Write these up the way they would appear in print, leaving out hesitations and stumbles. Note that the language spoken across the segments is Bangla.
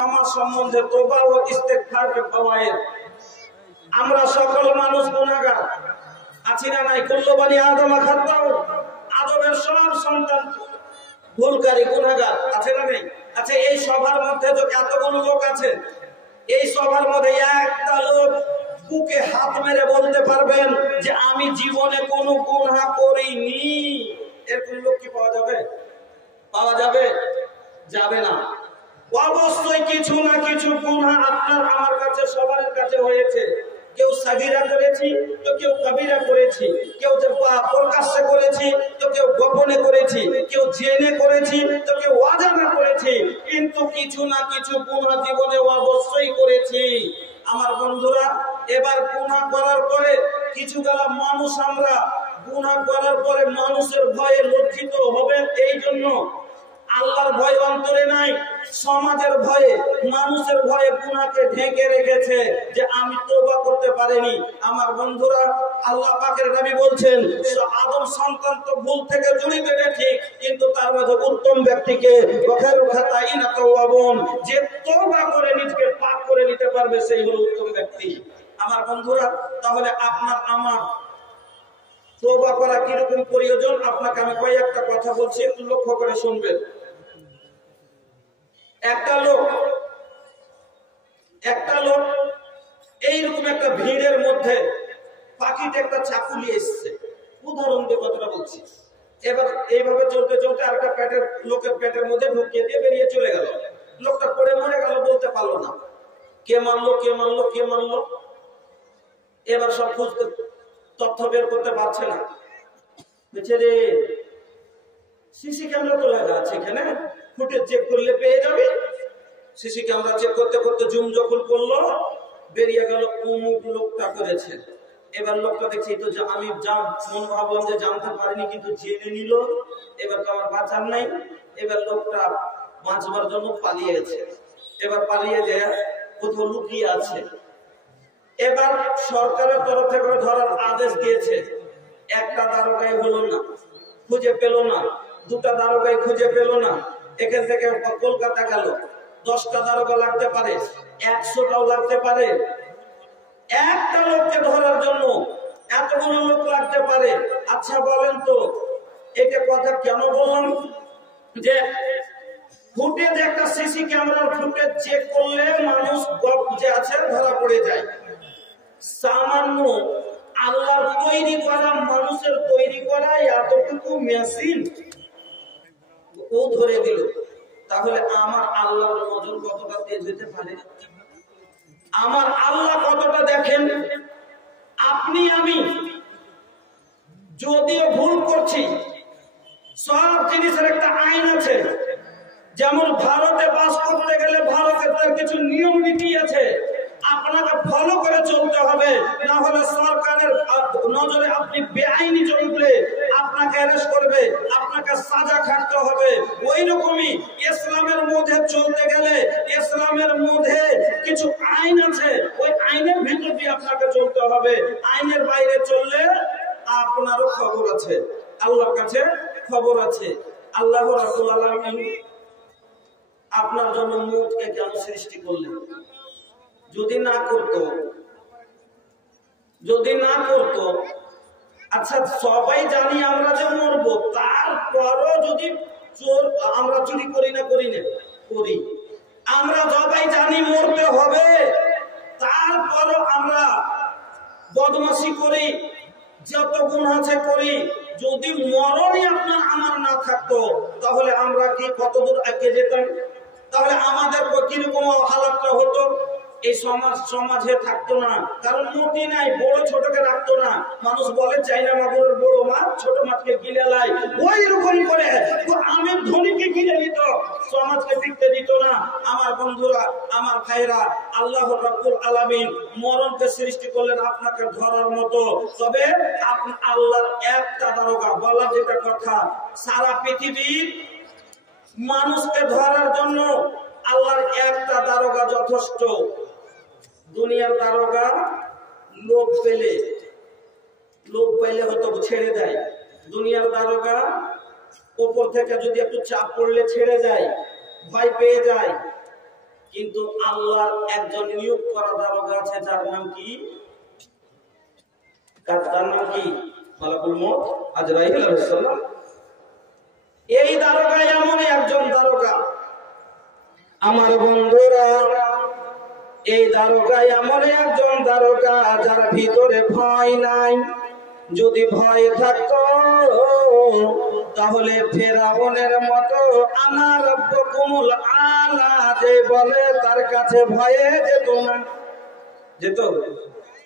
আমার সম্বন্ধে তওবা ও ইস্তেগফারের ফাওয়ায়েদ। আমরা সকল মানুষ গুনাহগার, আছি না নাই? কুল্লু বানি আদম খাতাউ, আদমের সব সন্তান ভুলকারী গুনাহগার, আছে না নাই? আচ্ছা, এই সভার মধ্যে তো এতগুলো লোক আছে, এই সভার মধ্যে একটা লোক বুকে হাত মেরে বলতে পারবেন যে আমি জীবনে কোনো গুনাহ করিনি? এরকম লোক কি পাওয়া যাবে? পাওয়া যাবে? যাবে না। অবশ্যই কিছু না কিছু গুনাহ আপনার আমার কাছে সবার কাছে হয়েছে। কেউ সাগীরা করেছি, তো কেউ কবিরা করেছি, কেউ প্রকাশ্যে করেছি, তো কেউ গোপনে করেছি, কেউ জেনে করেছি, তো কেউ অজানা করেছি, কিন্তু কিছু না কিছু গুনাহ জীবনে অবশ্যই করেছি। আমার বন্ধুরা, এবার গুনাহ করার পরে কিছু গেলা মানুষ, আমরা গুনাহ করার পরে মানুষের ভয়ে লজ্জিত হবেন, এই জন্য আল্লাহর ভয় অন্তরে নাই, সমাজের ভয়ে, মানুষের ভয়ে গুনাহকে ঢেকে রেখেছে যে আমি তওবা করতে পারিনি। আমার বন্ধুরা, আল্লাহ পাকের নবী বলছেন আদম সন্তান তো ভুল থেকে জড়িত ঠিক, কিন্তু তার মধ্যে উত্তম ব্যক্তিকে ওয়াখায়রুল খাতাইনা তাওয়াবুন, যে তওবা করে নিজেকে পাক করে নিতে পারবে সেই হলো উত্তম ব্যক্তি। আমার বন্ধুরা, তাহলে আপনার আমার তওবা করা কিরকম প্রয়োজন, আপনাকে আমি কয়েকটা কথা বলছি, একটু লক্ষ্য করে শুনবেন। একটা লোক এইরকম একটা ভিড়ের মধ্যে পাখিতে একটা চাকু নিয়ে এসছে, উদাহরণ দিয়ে কথাটা বলছি। এবার এইভাবে চলতে চলতে আরেকটা লোকের পেটের মধ্যে ঢুকিয়ে দিয়ে বেরিয়ে চলে গেল। লোকটা পড়ে মরে গেল, বলতে পারলো না কে মারলো কে মারলো কে মারলো। এবার সব খুঁজতে তথ্য বের করতে পারছে না। রে সিসি ক্যামেরা তো লাগা আছে এখানে, ফুটেজ চেক করলে পেয়ে যাবে। সিসি ক্যামেরা চেক করতে করতে জুম যখন করলো, বেরিয়ে গেল অমুক লোকটা করেছে। এবার লোকটা দেখছি তো আমি মনে ভাবলাম যে জানতে পারিনি, কিন্তু জেনে নিল, এবার তো আমার বাঁচার নাই। এবার লোকটা বাঁচবার জন্য পালিয়ে গেছে। এবার পালিয়ে যে কোথাও লুকিয়ে আছে। এবার সরকারের তরফ থেকে ধরার আদেশ দিয়েছে। একটা দারোগাই হলো না, খুঁজে পেল না। দুটা দারোগাই খুঁজে পেল না। এখান থেকে কলকাতা গেল, 10টা দারোগা লাগতে পারে, 100টাও লাগতে পারে। একটা লোককে ধরার জন্য এতগুলো লোক লাগতে পারে। আচ্ছা বলেন তো, এটা কথা কেন বললাম? যে ফুটেজ, একটা সিসি ক্যামেরার ফুটেজ চেক করলে মানুষ যে আছে ধরা পড়ে যায়। সামান্য আল্লাহর তৈরি করা, মানুষের তৈরি করা এতটুকু মেশিন ও ধরে দিল, তাহলে আমার আল্লাহর নজর কতটা তেজ হতে পারে? আমার আল্লাহ কতটা দেখেন। আপনি আমি যদিও ভুল করছি, সব জিনিসের একটা আইন আছে। যেমন ভারতে বাস করতে গেলে ভারতের কিছু নিয়ম নীতি আছে, আপনাকে ফলো করে চলতে হবে, না হলে সরকারের নজরে আপনি বেআইনি চললে আপনাকে অ্যারেস্ট করবে, আপনাকে সাজা খাটতে হবে। ওই রকমই ইসলামের মধ্যে চলতে গেলে ইসলামের মধ্যে কিছু আইন আছে, ওই আইনের ভিতর দিয়ে আপনাকে চলতে হবে। আইনের বাইরে চললে আপনারও খবর আছে, আল্লাহর কাছে খবর আছে। আল্লাহ রাব্বুল আলামিন আপনার জন্য মওতকে কেন সৃষ্টি করলেন? যদি না করতো, আচ্ছা সবাই জানি আমরা যে মরবো, তারপরও যদি আমরা চুরি করি না করি, আমরা সবাই জানি মরতে হবে, তারপরও আমরা বদমাশি করি, যত গুনাহ আছে করি। যদি মরণই আপনার আমার না থাকতো, তাহলে আমরা কি কতদূর এগিয়ে যেতাম? তাহলে আমাদের কিরকম হালাতটা হতো? এই সমাজে থাকতো না, কারণ মতি নাই, বড় ছোটকে রাখতো না। মানুষ বলে চাইনা মাগুরের বড় মাছ ছোট মাছকে গিলে লাই, ওই রকম করে আমি ধনীকে গিলে নিত, সমাজকে টিকতে দিত না। আমার বন্ধুরা, আমার ভাইরা, আল্লাহ রাব্বুল আলামিন মরণকে সৃষ্টি করলেন আপনাকে ধরার মতো। তবে আল্লাহর একটা দারোগা, বলার যেটা কথা, সারা পৃথিবীর মানুষকে ধরার জন্য আল্লাহর একটা দারোগা যথেষ্ট। দুনিয়ার দারোগা লোভ পেলে হয়তো ছেড়ে দেয়। দুনিয়ার দারোগা উপর থেকে যদি একটু চাপ পড়লে ছেড়ে যায়, ভয় পেয়ে যায়। কিন্তু আল্লাহর একজন নিয়োগ করা দারোগা আছে, যার নাম কি? তার নাম কি? মালাকুল মউত আজরাইল আলাইহিস সালাম। এই দারোগা এমন একজন দারোগা আমার বন্ধুরা, এই দারোগা এমন একজন দারোগা যার ভিতরে ভয় নাই। যদি ভয় থাকতো তাহলে ফেরাউনের মতো আমার রব্বুকুমুল আলা যে বলে তার কাছে ভয়ে যেত না। যেত?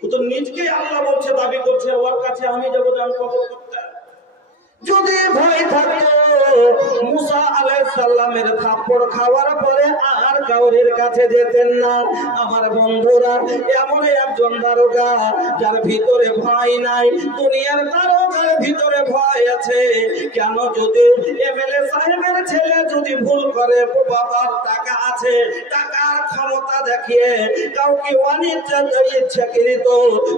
ও তো নিজকে আল্লাহ বলছে, দাবি করছে ওর কাছে আমি যাবো, জান কত করতে। যদি ভয় থাকতো মুসা আলাইহিস সালামের থাপ্পড় খাওয়ার পরে আর কাউরের কাছে যেতেন না। আমার বন্ধুরা, এমন একজন দারোগা যার ভিতরে ভয় নাই। দুনিয়ার দারোগার ভিতরে ভয় আছে কেন? যদি এমএলএ সাহেবের ছেলে যদি ভুল করে, বাবার টাকা আছে, টাকার ক্ষমতা দেখিয়ে কাউকে অনেক ইচ্ছাকৃত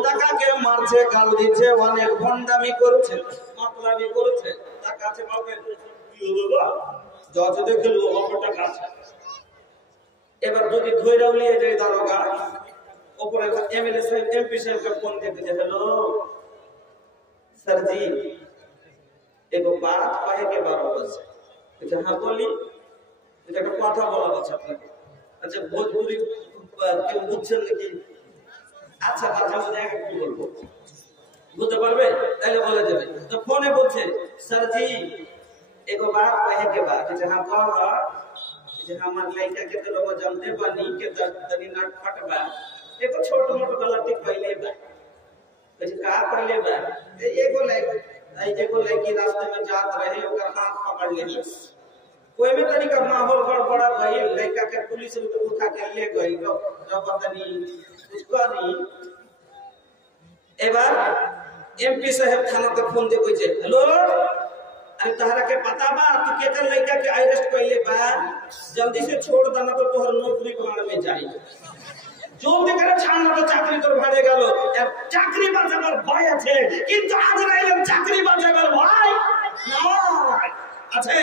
টাকাকে মারছে, গাল দিচ্ছে, অনেক ভণ্ডামি করছে, মাতলামি করেছে, টাকা আছে বাপের, কি হলো গো? জজ দেখল বাপের টাকা আছে। এবার যদি ধৈরাও নিয়ে যায় দারোগা, উপরে এমএলএ সাহেব এমপি সাহেবকে ফোন দিয়ে দিতে, হ্যালো স্যার জি, এগো বাত পাহে কে বারো বলছে। হ্যাঁ বলি, এটা একটা কথা বলার আছে আপনাকে। আচ্ছা ভোজপুরি কেউ বুঝছেন নাকি? আচ্ছা কথা বলে একটু বলবো, বুঝতে পারবে? তাহলে বলে যাবে। তো ফোনে বলছে, স্যার জি एगो बात कहे के बाद जहां कह जे हमर लइका के तो लोग जानते बानी के तनी नट फटबा, एगो छोट मोट गलती कइले बा, कहे का कइले बा, एगो लड़की रास्ते में जात रहे, ओकर हाथ पकड़ लेलस, कोई में तनी का माहौल गड़बड़ा भइल, लइका के पुलिस उठा के ले गई, जब तनी कुछ करी। एबार एमपी साहब थाना तक फोन दे कइছে, हेलो अरे तहरा के पता बा तू केकर लइका के अरेस्ट कइले बा, जल्दी से छोड़ देना तो तोहर नौकरी बाढ़ में जाई, জলদি করে ছাড় না তো চাকরি তোর ভাড়ে গেল। চাকরি বাঁচাবার ভয় আছে, কিন্তু আজরাইলের চাকরি বাঁচাবার ভয় নাই আছে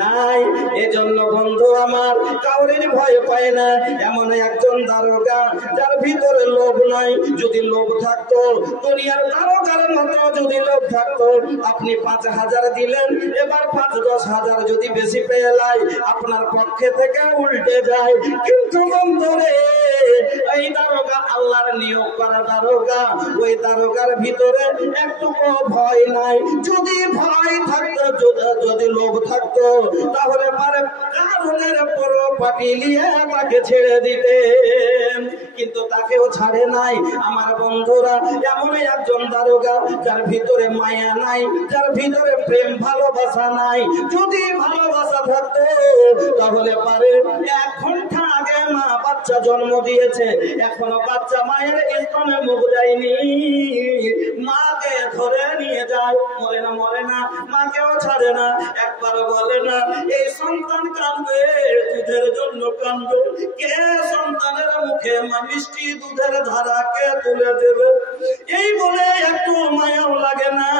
নাই। এজন্য বন্ধু আমার কাউরের ভয় পায় না। এমন একজন দারোগা যার ভিতরে লোভ নাই। যদি লোভ থাকতো, দুনিয়ার দারোগার মতো যদি লোভ থাকতো, আপনি ৫,০০০ দিলেন, এবার ৫-১০,০০০ যদি বেশি পেয়ে লাই, আপনার পক্ষে থেকে উল্টে যায়। কিন্তু বন্ধুরে, এই দারোগা আল্লাহর নিয়োগ করা দারোগা, ওই দারোগার ভিতরে একটুকু ভয় নাই। যদি ভয় থাকতো, যদি লোভ থাকতো, তাহলে পারে কারণের প্রপার্টি নিয়ে তাকে ছেড়ে দিতেন, কিন্তু তাকেও ছাড়ে নাই। আমার বন্ধুরা, এমন একজন দারোগা যার ভিতরে মায়া নাই, যার ভিতরে প্রেম ভালোবাসা নাই। যদি ভালোবাসা থাকতো তাহলে পারে 1 ঘন্টা আগে মা বাচ্চা জন্ম দিয়েছে, এখনো বাচ্চা মায়ের স্তনে মুখ দেয়নি, মাকে ধরে নিয়ে যায়, মরে না মরে না, মাকেও ছাড়ে না, একবারও বলে না এই সন্তান কাঁদবে, দুধের জন্য কাঁদবে, কে সন্তানের মুখে মিষ্টি দুধের ধারা কে তুলে দেবে, এই বলে একটু মায়াও লাগে না।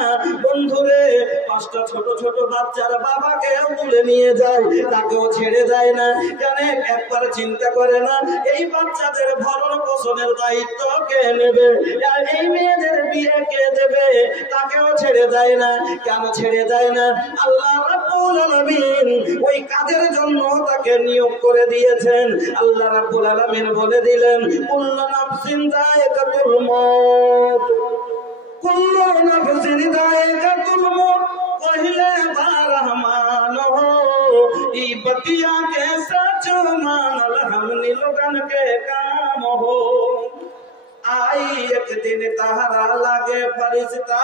বন্ধুরে, 5টা ছোট ছোট বাচ্চার বাবাকে তুলে নিয়ে যায়, তাকেও ছেড়ে দেয় না। কেন? একবার চিন্তা করে না এই বাচ্চাদের ভরণ পোষণের দায়িত্ব কে নেবে, আর এই মেয়েদের বিয়ে কে দেবে, তাকেও ছেড়ে দেয় না। কেন ছেড়ে দেয় না? আল্লাহ রাব্বুল আলামিন ওই কাজের জন্য তাকে নিয়োগ করে দিয়েছেন। আল্লাহ রাব্বুল আলামিন বলে দিলেন, কুল্লু নাফসিন যায়কাতুল মউত, কুল্লু নাফসিন যায়কাতুল মউত কহিলে বা रहमान हो, ई बतिया के सच मानल हमनी लोगन के काम हो। आई एक दिन तहरा लागे फरिश्ता,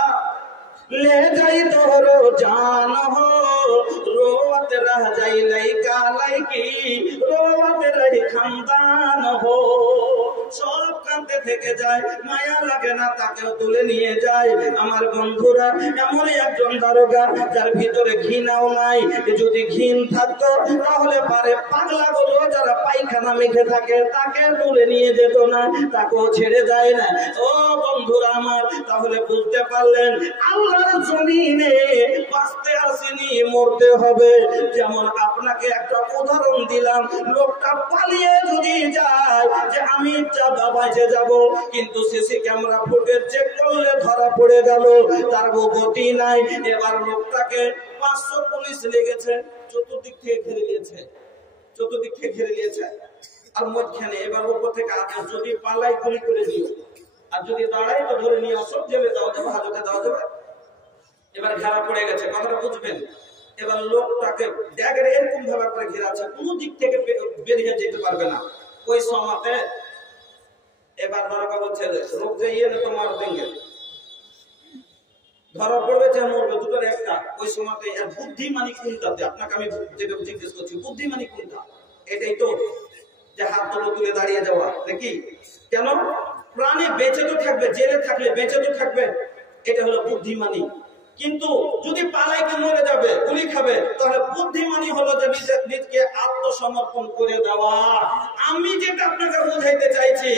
ले जाई तोहरो जान हो, रोवत रह जाई लइका लइकी, रोवत रही खानदान हो। सब কাঁদতে থেকে যায়, মায়া লাগে না তাকেও তুলে নিয়ে যায়। আমার বন্ধুরা, এমন একজন দারোগা যার ভিতরে ঘৃণাও নাই। যদি ঘৃণ থাকতো তাহলে পারে পাগলাগুলো যারা পায়খানা মেখে থাকে তাকে তুলে নিয়ে যেত না, তাকেও ছেড়ে যায় না। ও বন্ধুরা আমার, তাহলে বুঝতে পারলেন আল্লাহর জমিনে বাঁচতে আসেনি, মরতে হবে। যেমন আপনাকে একটা উদাহরণ দিলাম, লোকটা পালিয়ে যদি যায় যে আমি বেঁচে যাব, কিন্তু সিসি ক্যামেরা ফুটেজ চেক করলে ধরা পড়ে গেল তার গতি নাই। এবার লোকটাকে 500 পুলিশ লেগেছে, চতুর্দিক থেকে ঘিরে নিয়েছে, আর মধ্যখানে এবার উপর থেকে আদেশ, যদি পালাই গুলি করে দিও, আর যদি দাঁড়াই তো ধরে নিয়ে আসো, জেলে দেওয়া যাবে, হাজতে দেওয়া যাবে। এবার ঘেরা পড়ে গেছে, কথাটা বুঝবেন। এবার লোকটাকে ড্যাগের এরকম ভাবে করে ঘেরা আছে, কোন দিক থেকে বেরিয়ে যেতে পারবে না। ওই সময়তে এবার দারোগা বলছে, লোক যাইয়ে না তোমার দেঙ্গে ধরা পড়বে, যে মরবে, দুটোর একটা। ওই সময়তে বুদ্ধিমানী কোনটাতে, আপনাকে আমি যেটা জিজ্ঞেস করছি, বুদ্ধিমানী কোনটা? এটাই তো, যে হাত তুলে দাঁড়িয়ে যাওয়া নাকি? কেন? প্রাণে বেঁচে তো থাকবে, জেলে থাকলে বেঁচে তো থাকবে, এটা হলো বুদ্ধিমানী। কিন্তু যদি পালাইকে মরে যাবে, গুলি খাবে, তাহলে বুদ্ধিমানী হলো যে নিজকে আত্মসমর্পণ করে দেওয়া। আমি যেটা আপনাকে বোঝাইতে চাইছি,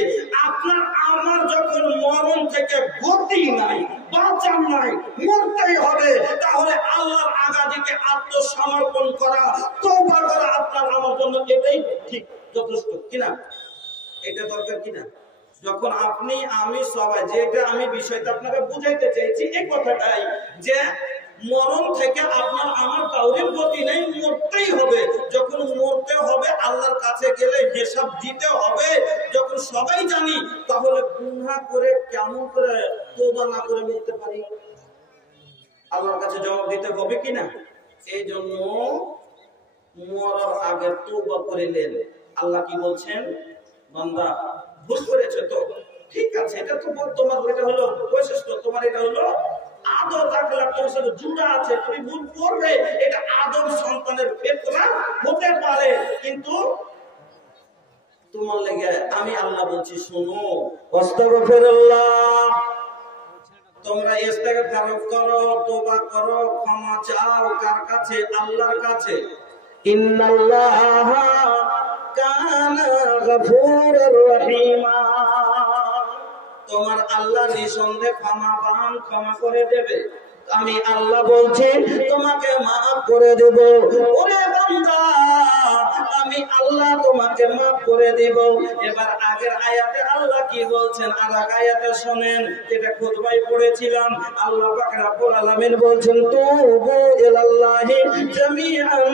আপনার আমার যখন মরণ থেকে গতি নাই, বাঁচার নাই, মরতেই হবে, তাহলে আল্লাহর আগাদিকে আত্মসমর্পণ করা, তওবা করা আপনার আমার জন্য এটাই ঠিক, যথেষ্ট কিনা? এটা দরকার কিনা? যখন আপনি আমি সবাই, যেটা আমি বিষয়টা আপনাকে বুঝাইতে চাইছি এই কথাটাই, যে মরণ থেকে আপনার আমার কাউরির গতি নেই, মরতেই হবে। যখন মরতে হবে, আল্লাহর কাছে গেলে হিসাব দিতে হবে। যখন সবাই জানি, তাহলে গুনাহ করে কেমন করে তওবা না করে মরতে পারি? আল্লাহর কাছে জবাব দিতে হবে কিনা? এই জন্য মরার আগে তওবা করে নেন। আল্লাহ কি বলছেন? বান্দা ভুল করেছে তো ঠিক আছে, এটা তো তোমার, এটা হলো বৈশিষ্ট্য তোমার, এটা হলো আদত আখলাক, তোমার সাথে জুড়া আছে, তুমি ভুল করবে, এটা আদম সন্তানের ফিতরা হতে পারে, কিন্তু তোমার লেগে আমি আল্লাহ বলছি, শোনো, আস্তাগফিরুল্লাহ, তোমরা ইস্তেগফার করো, তওবা করো, ক্ষমা চাও, কার কাছে? আল্লাহর কাছে। ইন্নাল্লাহা কানা গফুরুর রহিমা, তোমার আল্লাহ নিঃসন্দেহে ক্ষমাবান, ক্ষমা করে দেবে। আমি আল্লাহ বলছি তোমাকে মাফ করে দেব। ওরে বান্দা, আমি আল্লাহ তোমাকে মাফ করে দেব। এবার আগের আয়াতে আল্লাহ কি বলছেন, আর এক আয়াতে শুনেন, যেটা খুতবায় পড়েছিলাম। আল্লাহ পাক রব্বুল আলামিন বলছেন, তুবু ইলাল্লাহি জামিআন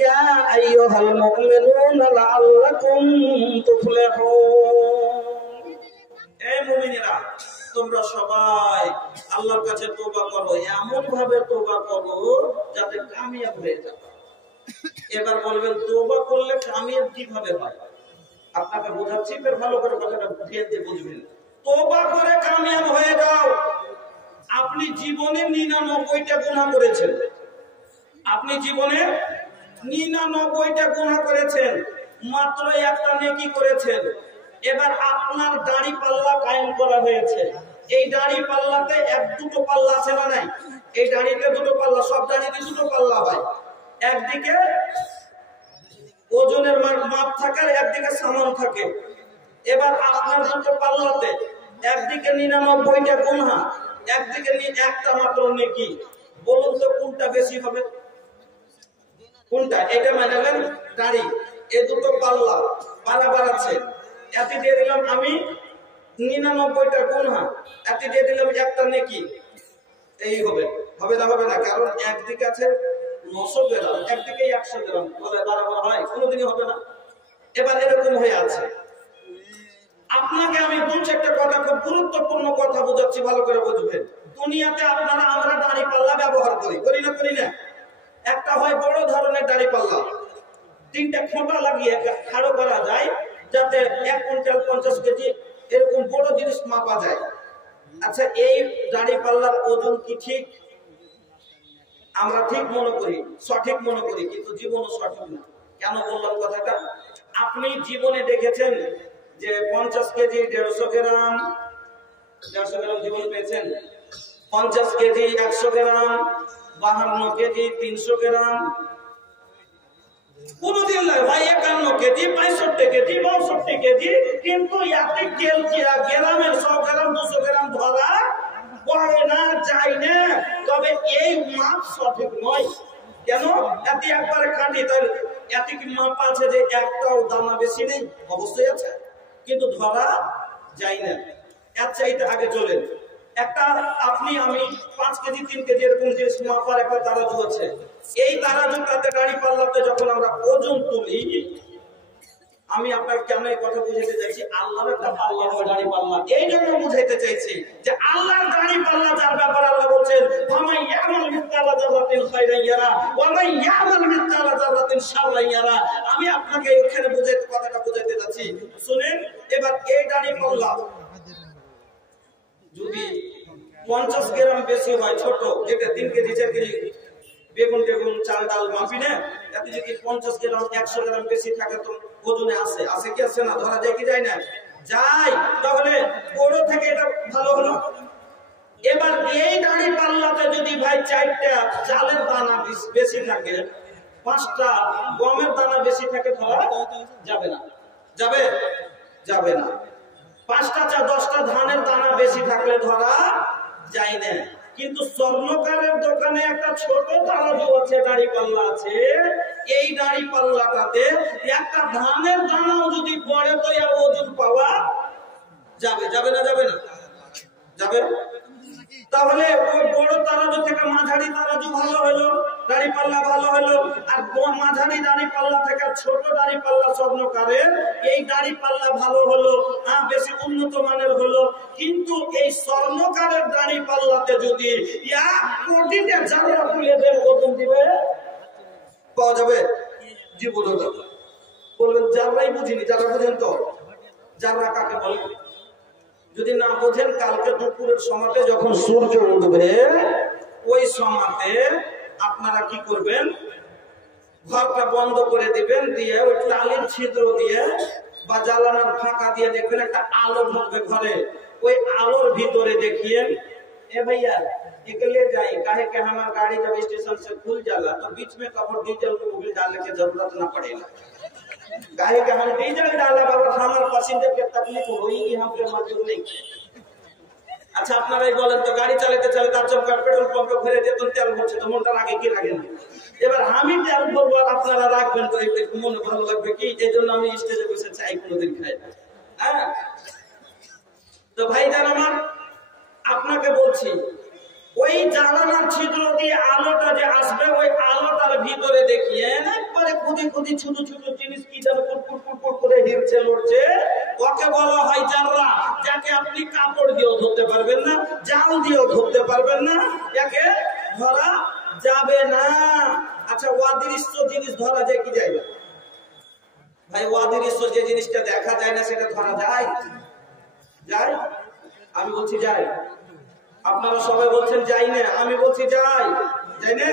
ইয়া আইয়ুহাল মুমিনুনা লাআল্লাকুম তুফলিহুন। এই মুমিনেরা, তোমরা সবাই আল্লাহর কাছে তওবা করো, এমন ভাবে তওবা করো যাতে কামিয়াব হয়ে যাও। এবার বলবেন, তওবা করলে কামিয়াব কিভাবে হয়? আপনাকে বোঝাচ্ছি, ফের ভালো করে কথাটা বুঝিয়ে দিয়ে বুঝবেন। তওবা করে কামিয়াব হয়ে যাও। আপনি জীবনে 99টা গুনাহ করেছেন, আপনি জীবনে 99টা গুনাহ করেছেন, মাত্র একটা নেকি করেছেন। এবার আপনার দাড়ি পাল্লা কায়েম করা হয়েছে। এই দাড়ি পাল্লাতে দুটো পাল্লা আছে না নাই? এই দাড়িতে দুটো পাল্লা, সব দাড়িতে দুটো পাল্লা হয়। একদিকে ওজনের মাপ থাকে, আর একদিকে সামান থাকে। এবার আপনার দুটো পাল্লাতে একদিকে 99টা গুনাহ, একদিকে একটা মাত্র নেকি। বলুন তো কোনটা বেশি হবে? কোনটা? এটা মানালেন দাড়ি, এই দুটো পাল্লা বারবার আছে, এতে দিয়ে দিলাম আমি 99টা গুনাহ, এতে দিয়ে দিলাম একটা নেকি। এই হবে না? হবে না, কারণ একদিকে আছে 900 গ্রাম, একদিকে 100 গ্রাম, বলে বারবার হয়, কোনোদিনই হবে না। এবার এরকম হয়ে আছে। আপনাকে আমি দু চারটা কথা, খুব গুরুত্বপূর্ণ কথা বোঝাচ্ছি, ভালো করে বুঝবেন। দুনিয়াতে আপনারা আমরা দাড়ি পাল্লা ব্যবহার করি না? একটা হয় বড় ধরনের দাড়ি পাল্লা, 3টা খোঁটা লাগিয়ে খাড়ো করা যায়, যাতে 1 কুইন্টাল 50 কেজি এরকম বড় জিনিস মাপা যায়। আচ্ছা, এই দাড়ি পাল্লার ওজন কি ঠিক? আমরা ঠিক মনে করি, সঠিক মনে করি, কিন্তু জীবনও সঠিক না। কেন বললাম কথাটা? আপনি জীবনে দেখেছেন যে 50 কেজি 150 গ্রাম, 150 গ্রাম জীবন পেয়েছেন, 50 কেজি 100 গ্রাম, 52 কেজি 300 গ্রাম, কোনদিন ভাই 51 কেজি 65 কেজি 62 কেজি, কিন্তু এত গ্রামের 100 গ্রাম 200 গ্রাম ধরা পড়ে না, যায় না। তবে এই মাপ সঠিক নয়। কেন? এত একবারে কাটি, তাহলে এত কি মাপ আছে যে একটাও দানা বেশি নেই? অবশ্যই আছে, কিন্তু ধরা যায় না। এর চাইতে আগে চলেন, একটা আপনি আমি 5 কেজি 3 কেজি এরকম যে মাপার একটা তারাজু আছে, এই তারাজুটাতে দাঁড়ি পাল্লাতে যখন আমরা ওজন তুলি, আমি আপনাকে কেন এই কথা বুঝাতে চাইছি, আল্লাহর একটা পাল্লা হবে দাঁড়ি পাল্লা, এই জন্য বুঝাইতে চাইছি যে আল্লাহর দাঁড়ি পাল্লা যার ব্যাপারে আল্লাহ বলছেন ফামাই ইয়ামাল মিসকালা যারাতিন খায়রান ইয়ারা ওয়া মান ইয়ামাল মিসকালা যারাতিন শাররান ইয়ারা। আমি আপনাকে এখানে বুঝাইতে কথাটা বুঝাইতে যাচ্ছি, শুনেন। এবার এই দাঁড়ি পাল্লা যদি 50 গ্রাম বেশি হয়, ছোট যেটা 3 কেজি 4 কেজি বেগুন চাল ডাল মাপি না, এতে যদি 50 গ্রাম 100 গ্রাম বেশি থাকে তো ওজনে আছে কি আছে না? ধরা যায় কি যায় না? যায়। তাহলে বড় থেকে এটা ভালো হলো। এবার এই দাঁড়ি পাল্লাতে যদি ভাই 4টা চালের দানা বেশি থাকে, 5টা গমের দানা বেশি থাকে, ধরা যাবে না? যাবে না। 5টা 10টা ধানের দানা বেশি থাকলে ধরা যায় না। কিন্তু স্বর্ণকারের দোকানে একটা ছোট তারাজু আছে, দাঁড়ি পাল্লা আছে, এই দাঁড়ি পাল্লাটাতে একটা ধানের দানাও যদি পড়ে তো এর ওজন পাওয়া যাবে না? যাবে। তাহলে ওই বড় তারাজু থেকে মাঝারি তারাজু ভালো হলো, দাঁড়ি পাল্লা ভালো হলো, আর মাঝারি দাঁড়ি পাল্লা থেকে ছোট দাঁড়ি পাল্লা স্বর্ণকারের এই দাঁড়ি পাল্লা ভালো হলো, বেশি উন্নত মানের হলো। কিন্তু এই স্বর্ণকারের দাঁড়ি পাল্লাতে যদি 1 কোটিতে জাররা তুলে দেন, ওজন দিবে পাওয়া যাবে? জীবন বলবেন জাররাই বুঝিনি, যারা বুঝেন তো জাররা কাকে বলে? যদি না বোঝেন, কালকে দুপুরের সময়তে যখন সূর্য উঠবে, ওই সময়তে আপনারা কি করবেন, ঘরটা বন্ধ করে দিবেন, দিয়ে ওই টালির ছিদ্র দিয়ে বা জ্বালানোর ফাঁকা দিয়ে দেখবেন একটা আলো ঢুকবে ঘরে। ওই আলোর ভিতরে দেখিয়ে, ए भैया निकले जाए, काहे के हमारा गाड़ी जब स्टेशन से खुल जाला तो बीच में कभी डीजल को भी डालने की जरूरत ना पड़ेगा। काहे के हम डीजल डाला बाबा हमारे पैसेंजर के तकलीफ होई, हमके मंजूर नहीं। अच्छा আপনারাই বলেন তো, গাড়ি চালাতে আচমকা পেট্রোল পাম্পে ভরে দিতেন, তেল ভরছে তো মনটা লাগে কি লাগে না? এবার আমি তেল ভরবো, আপনারা রাখবেন তো মনে ভালো লাগবে কি? এই জন্য আমি স্টেজে বসে চাই কোনোদিন খাই। হ্যাঁ, তো ভাইজান আমার, আপনাকে বলছি, ওই জানালার ছিদ্র দিয়ে আলোটা যে আসবে, ওই আলোটার ভিতরে দেখিয়ে একবারে খুদি ছোট জিনিস কি যেন কুটকুট করে হিরছে লড়ছে, ওকে বলা হয় জাররা। যাকে আপনি কাপড় দিয়েও ধরতে পারবেন না, জাল দিয়েও ধরতে পারবেন না, একে ধরা যাবে না। আচ্ছা, অদৃশ্য জিনিস ধরা যায় কি যায় না? ভাই অদৃশ্য যে জিনিসটা দেখা যায় না সেটা ধরা যায়? আমি বলছি যায়। আপনারা সবাই বলছেন যাই না, আমি বলছি যাই না?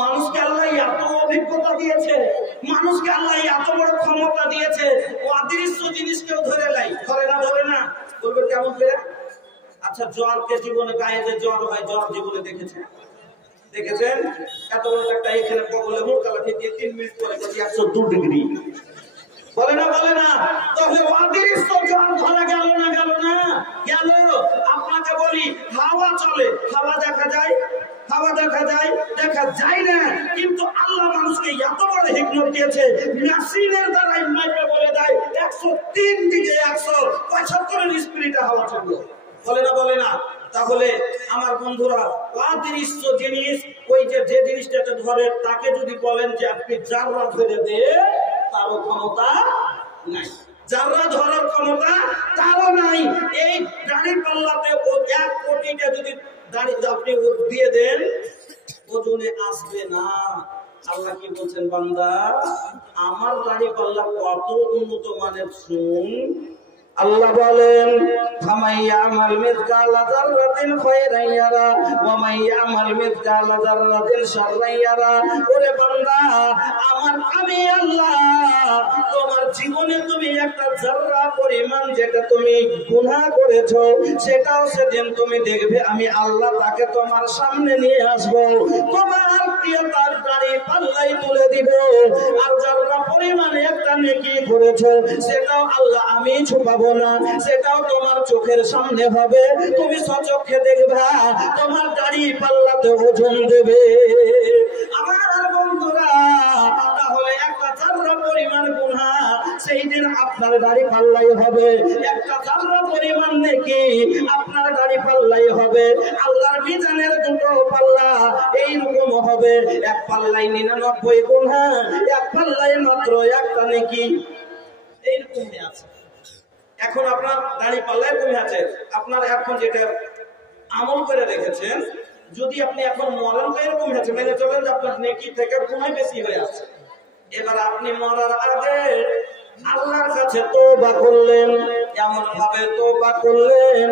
মানুষকে আল্লাহ এত অভিজ্ঞতা দিয়েছে, মানুষকে আল্লাহ এত বড় ক্ষমতা দিয়েছে, অদৃশ্য জিনিস কেউ ধরে না? বলবে কেমন করে? আচ্ছা, জ্বরকে জীবনে গায়ে যে জ্বর হয়, জ্বর জীবনে দেখেছেন? এত বড় একটা এখানে বগলে মোটা লাঠি দিয়ে 3 মিনিট পরে 102 ডিগ্রি, বলে না? তাহলে অদৃশ্য জ্বর ধরা গেল না? আপনাকে বলি, হাওয়া চলে, হাওয়া দেখা যায় না, কিন্তু আল্লাহ মানুষকে এত বড় হিকমত দিয়েছে, মেশিনের দ্বারা মাইপে বলে দেয় 103 দিকে 175 স্পিডে হাওয়া চলবে, বলে না? তাহলে আমার বন্ধুরা, অদৃশ্য জিনিস, ওই যে জিনিসটা ধরে, তাকে যদি বলেন যে আপনি জাররা ধরে দে, তারও ক্ষমতা নাই। জাররা ধরার ক্ষমতা তারও নাই। এই দাড়ি পাল্লাতে 1 কোটিটা যদি দাড়ি আপনি দিয়ে দেন, ওজনে আসবে না। আল্লাহ কি বলছেন, বান্দা আমার দাড়ি পাল্লা কত উন্নত মানের, শুন। আল্লাহ বলেন ফামাইয়ামাল মিসকালা যাররাতিন খায়রান ইয়ারা ওয়া মাইয়ামাল মিসকালা যাররাতিন শাররান ইয়ারা। ওরে বান্দা আমার, আমি আল্লাহ তোমার জীবনে তুমি একটা যাররা পরিমাণ যেটা তুমি গুনাহ করেছো সেটাও সেদিন তুমি দেখবে আমি আল্লাহ তাকে তোমার সামনে নিয়ে আসবো, তোমার প্রিয়তার দাড়ি পাল্লাই তুলে দিব। আর যাররা পরিমাণে একটা নেকি করেছো সেটাও আল্লাহ আমি ছুপাবো না, সেটাও তোমার চোখের সামনে হবে, তুমি সচক্ষে দেখবা, তোমার দাড়ি পাল্লাতে ওজন দেবে। আমার বন্ধুরা, তাহলে একটা যাররা পরিমাণ গুনাহ সেই দিন আপনার দাড়ি পাল্লাই হবে, একটা যাররা পরিমাণ নেকি আপনার দাড়ি পাল্লাই হবে। আল্লাহর মিজানের দুটো পাল্লা এইরকম হবে, এক পাল্লাই 99 গুনাহ, এক পাল্লাই মাত্র একটা নেকি, এইরকম আছে। এখন আপনার দাড়ি পাল্লায় কমে আছে, আপনার এখন যেটা আমল করে রেখেছেন, যদি আপনি এখন মরেন তো এরকম আছে, মেনে চলেন যে আপনার নেকি থেকে গুনাহ বেশি হয়ে আছে। এবার আপনি মরার আগে আল্লাহর কাছে তওবা করলেন, এমন ভাবে তওবা করলেন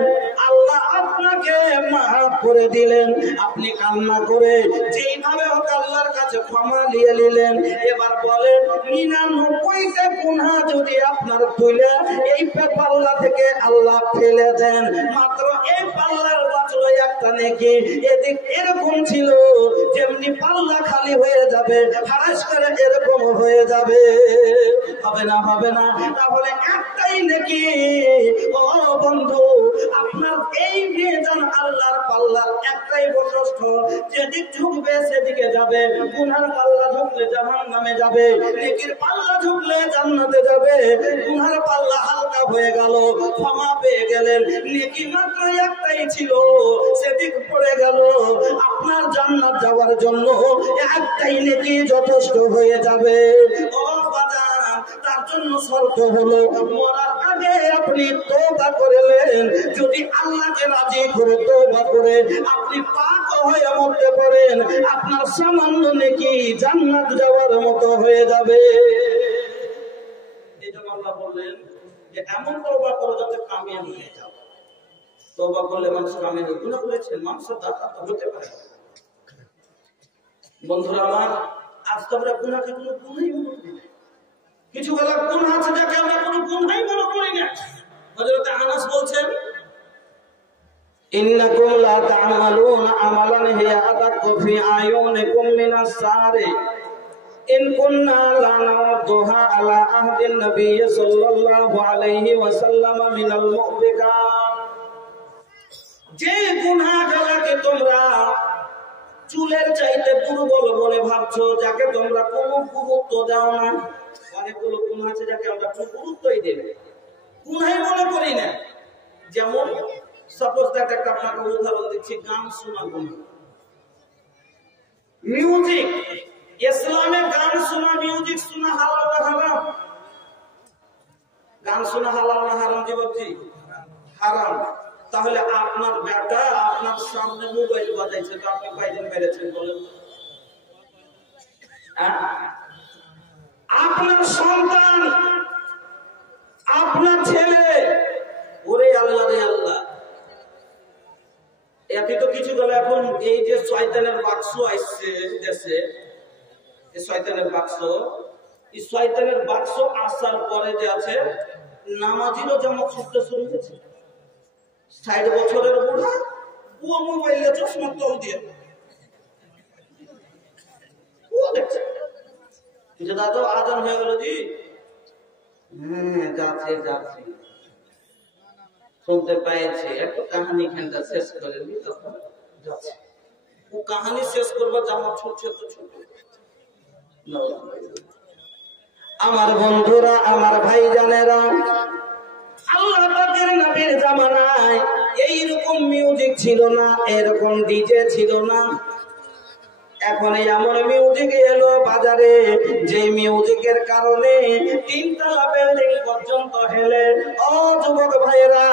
আল্লাহ আপনাকে মাফ করে দিলেন। আপনি কান্না করে যেইভাবে হোক আল্লাহর কাছে ক্ষমা নিয়ে নিলেন। এবার বলেন 99টা গুনাহ যদি আপনার তুলে এই পাল্লা থেকে আল্লাহ ফেলে দেন, মাত্র এই পাল্লার বাঁচলো একটা নেকি। এদিক এরকম ছিল যেমনি পাল্লা খালি হয়ে যাবে, হারাস করে এরকম হয়ে যাবে, হবে না? হবে না? তাহলে একটাই নেকি। ও বন্ধু, আপনার এই মিজান আল্লাহর পাল্লার একটাই বৈশিষ্ট্য, যেদিক ঝুঁকবে সেদিকে যাবে। গুনার পাল্লা ঝুঁকলে জাহান্নামে যাবে, নেকির পাল্লা ঝুঁকলে জান্নাতে যাবে। গুনার পাল্লা হালকা হয়ে গেল, ক্ষমা পেয়ে গেলেন, নেকি মাত্র একটাই ছিল, সেদিক পড়ে গেল। আপনার জান্নাত যাওয়ার জন্য একটাই নেকি যথেষ্ট হয়ে যাবে। ও বাজার, তার জন্য শর্ত হলো মরার আগে আপনি তওবা করলেন। যদি আল্লাহকে রাজি করে তওবা করে আপনি পাক হয়ে মরতে পারেন, আপনার সামান্য নেকি জান্নাত যাওয়ার মতো হয়ে যাবে। এই জন্য আল্লাহ বললেন যে এমন তওবা করো যাতে কামিয়াব হয়ে যাও। তওবা করলে মানুষ কামিয়াব হবে। গুনাহ করেছেন মানুষের দাতা হতে পারে। বন্ধুরা আমার, আজ তো আমরা গুনাহকে কোনো গুনাহই মনে করি না। কিছু গলা গুনাহ আছে যাকে আমরা কোনো গুনাহই মনে করি না। হযরত আনাস বলছেন, ইন্নাকুম লা তা'মালুনা আমালান হিয়া আদাক্কু ফি আয়ুনিকুম মিনাস সারি ইন কুননা লা নাওদুহা আলা আহদিন নবী সাল্লাল্লাহু আলাইহি ওয়াসাল্লাম মিনাল মুহবিকাত। যে গুনাহগুলোকে তোমরা চুলের চাইতে দুর্বল বলে ভাবছো, যাকে তোমরা কোনো গুরুত্ব দাও না, অনেকগুলো গুনাহ আছে যাকে আমরা কোনো গুরুত্বই দেই না, গুনাহই মনে করি না। যেমন সাপোজ দ্যাট একটা আপনাকে উদাহরণ দিচ্ছি, গান শোনা গুনাহ। মিউজিক, ইসলামে গান শোনা, মিউজিক শোনা হালাল না হারাম? গান শোনা হালাল না হারাম? জীবনজি হারাম। তাহলে আপনার বেটা আপনার সামনে মোবাইল বাজাইছে, তো আপনি কয়দিন মেরেছেন বলেন? আপনার সন্তান, আপনার ছেলে, ওরে আল্লাহ রে আল্লাহ, এতে তো কিছু গেল। এখন এই যে শয়তানের বাক্স আসছে দেশে, এই শয়তানের বাক্স, এই শয়তানের বাক্স আসার পরে যে আছে নামাজিরও জামাত ছুটতে শুরু হয়েছে। 60 বছরের বুড়া ও মোবাইলে চশমা তল দিয়ে ও দেখছে যে দাদা আজান হয়ে গেল জি, হ্যাঁ যাচ্ছে যাচ্ছে, শুনতে পেয়েছে, একটু কাহিনী খানটা শেষ করে নি, তখন যাচ্ছে। ও কাহিনী শেষ করবার জামাত ছুটছে তো ছোট। আমার বন্ধুরা, আমার ভাই জানেরা, আল্লাহ পাকের নবীর জামানায় এইরকম মিউজিক ছিল না, এরকম ডিজে ছিল না। এখন এমন মিউজিক এলো বাজারে, যে মিউজিকের কারণে 3 তলা বিল্ডিং পর্যন্ত হেলে। ও যুবক ভাইরা,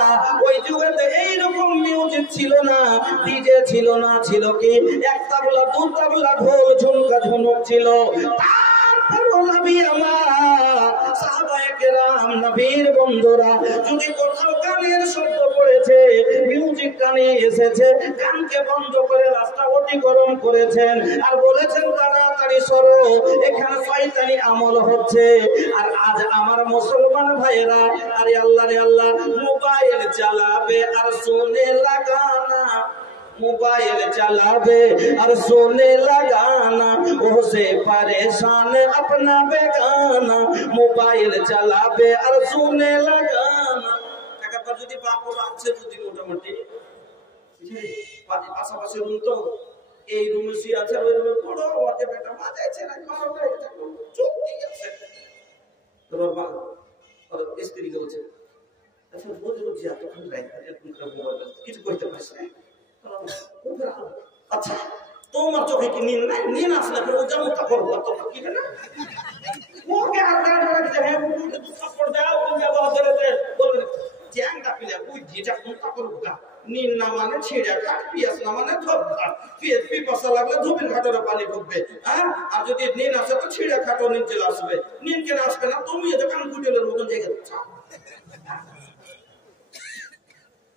ওই যুগেতে এইরকম মিউজিক ছিল না, ডিজে ছিল না, ছিল কি 1 তাবলা 2 তাবলা ঢোল ঝুমকা ঝুনুক ছিল। তারপর নবী আমার সাহাবায়ে কেরাম নবীর বন্ধুরা যদি কোথাও গানের শব্দ পড়েছে, মিউজিক কানে এসেছে, গানকে বন্ধ করে রাস্তা অতিক্রম করেছেন আর বলেছেন তাড়াতাড়ি সরো, এখানে শয়তানি আমল হচ্ছে। আর আজ আমার মুসলমান ভাইয়েরা, আরে আল্লাহ রে আল্লাহ, মোবাইল চালাবে আর শুনে লাগানা, मोबाइल चलावे और सोने लगाना, उससे परेशान अपना बेगाना, मोबाइल चलावे और सोने लगाना। একবার যদি বাপু রাখছে যদি মোটামুটি পাশাপাশি রুম, তো এই রুমে শুয়ে আছে, ওই রুমে পড়ো, ওকে বেটা বাজাইছে না, খাওয়াটা এটা চোখ দিয়ে আছে। তোমার মা আর স্ত্রীকে বলছে, আচ্ছা রোজ রোজ এতক্ষণ কিছু করতে পারিস না। আচ্ছা তোমার চোখে কি নিন নাই? নিন আসলে ও যেমন তা করবো তোমার কি না ওকে আর সাপোর্ট দাও, তুমি ব্যবহার করতে বলবে জ্যাংটা পিলে ওই যেটা কোনটা করবো না। নিন না মানে ছিঁড়া কাট, পিয়াস না মানে ধপ কাট, পিপাসা লাগলে ধুবির ঘাটরে পানি ঢুকবে। হ্যাঁ, আর যদি নিন আসে তো ছিঁড়া খাটো নিন চলে আসবে। নিন কেন আসবে না? তুমি এত কান কুটেলের মতন জায়গা দিচ্ছ।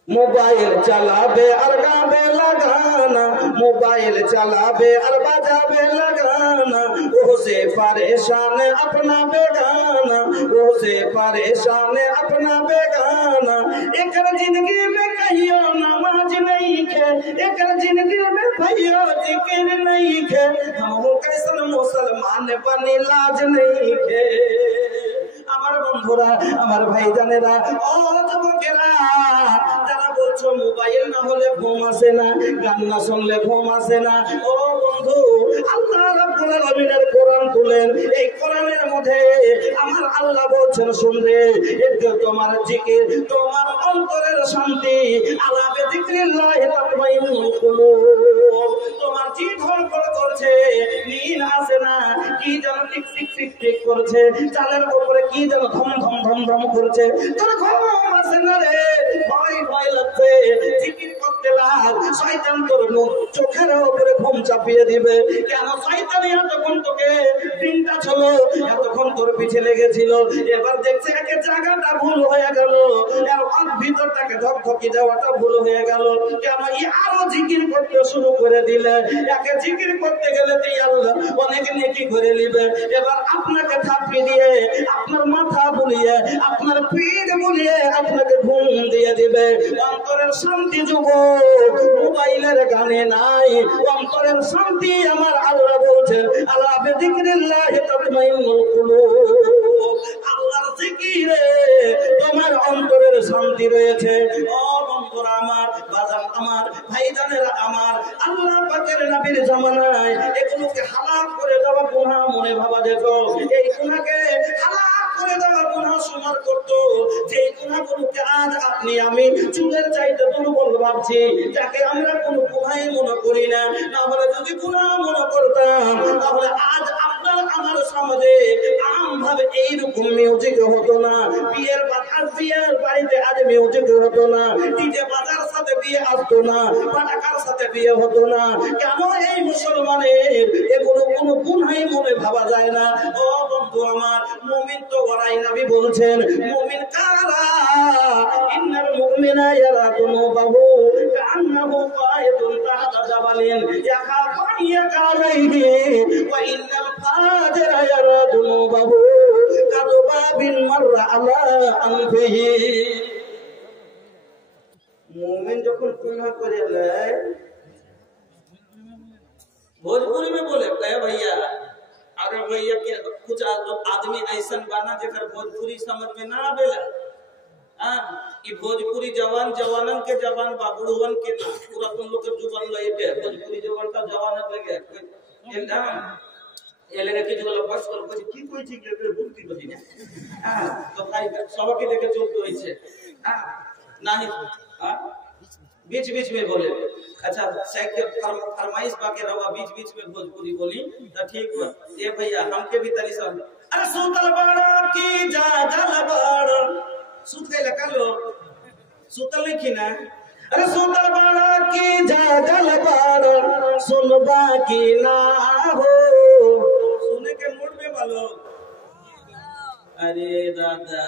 मोबाइल चलावे और गावे लगाना, मोबाइल चलावे और बजावे लगाना, उससे परेशान अपना बेगाना, उससे परेशान अपना बेगाना। एक जिंदगी में कहियो नमाज नहीं खे, एक जिंदगी में भैया जिक्र नहीं खे, हम कैसन मुसलमान बनी लाज नहीं खे। আমার বন্ধুরা, আমার ভাইজানেরা, ও যুবকেরা যারা বলছো মোবাইল না হলে ঘুম আসে না, গান না শুনলে ঘুম আসে না, ও বন্ধু, আল্লাহ রাব্বুল আলামিনের কোরআন তুলেন। এই কোরআনের মধ্যে আমার আল্লাহ বলছেন, শুনবে এতে তোমার জিকির, তোমার অন্তরের শান্তি, আলা বিযিকরিল্লাহি তাতমাইন্নুল কুলুব। তোমার জি ধড়ফড় করছে, নীল আসে না, কি যেন টিক টিক টিক টিক করছে, চালের উপরে কি যেন ধম ধম ধম ধম করছে, তোর ঘুম আসে না রে, ভয় ভয় লাগছে, জিকির করতে লাগ, শয়তান তোর চোখের উপরে ঘুম চাপিয়ে দিবে। কেন? শয়তান এতক্ষণ তোকে দিনটা ছিল, এতক্ষণ তোর পিছে লেগেছিল, এবার দেখছে একে জায়গাটা ভুল হয়ে গেল, এর ভিতরটাকে ধকধকি দেওয়াটা ভুল হয়ে গেল। কেন? আরো জিকির করতে শুরু করে দিলে, একে জিকির করতে গেলে তুই আল্লাহ অনেক নেকি করে নিবে। এবার আপনাকে থাপিয়ে দিয়ে, আপনার মাথা বুলিয়ে, আপনার পিঠ বুলিয়ে আপনাকে ঘুম দিয়ে দিবে। অন্তরের শান্তি যুবক মোবাইলের গানে নাই, অন্তরের শান্তি আমার আল্লাহ বলছেন, আলা বিযিকরিল্লাহি তাতমাইন্নুল কুলুব। আল্লাহর জিকিরে তোমার অন্তরের শান্তি রয়েছে। ও বন্ধুরা আমার, বাজার আমার, ভাইজানেরা আমার, আল্লাহ পাকের নবীর জামানায় এগুলোকে হালাল করে দেওয়া গুনাহ মনে ভাবা যেত। এই গুনাহকে হালাল করে দেওয়া গুনাহ সুমার করতো, যে গুনাহগুলোকে আজ আপনি আমি চুলের চাইতে দুর্বল ভাবছি, যাকে আমরা কোনো গুনাহই মনে করি না। না হলে যদি গুনাহ মনে করতাম, তাহলে আজ আপনার আমার সমাজে আমভাবে এইরকম মিউজিক হতো না, বিয়ের বাড়িতে আজ মিউজিক হতো না, ডিজে বাজার সাথে বিয়ে আসতো না, পাটাকার সাথে বিয়ে হতো না। কেন? এই মুসলমানের এগুলো কোনো গুনাহই মনে ভাবা যায় না। ও বন্ধু আমার, মুমিন তো ওরাই, নবী বলছেন মুমিন কারা, ইন্নাল মুমিনা ইয়ারা যুনুবাহু কান্নাহু কায়দুন তাহতা জাবালিন ইয়াখাফু ইয়াকালাইহি ওয়া ইন্নাল ফাজিরা ইয়ারা যুনুবাহু কাদবাবিন মাররা আলা আনফিহি। মুমিন যখন গুনাহ করে নেয়, भोजपुरी में बोले कहे भैया, अरे भैया के कुछ आदमी ऐसा बना जेकर भोजपुरी समझ में ना आवेला। ये भोजपुरी जवान जवानन के जवान बाबुड़वन के ना, पूरा तुम लोग के जुबान लइटे भोजपुरी जवान का जवान लगे एकदम ये लगे कि जो बस कर कुछ की कोई चीज लेके बुद्धि बजी ना। तो भाई सब के लेके चलते होइছে। नहीं बीच बीच में बोले, अच्छा साइकिल फरमाइश बाके रवा बीच बीच में भोजपुरी बोली तो ठीक है। ये भैया हमके भी तरी सब, अरे सुतल बड़ा की जागल बड़ा, सुत गए लगा लो, सुतल नहीं की ना, अरे सुतल बड़ा की जागल बड़ा, सुनबा की ना हो, सुने के मूड में वालो अरे दादा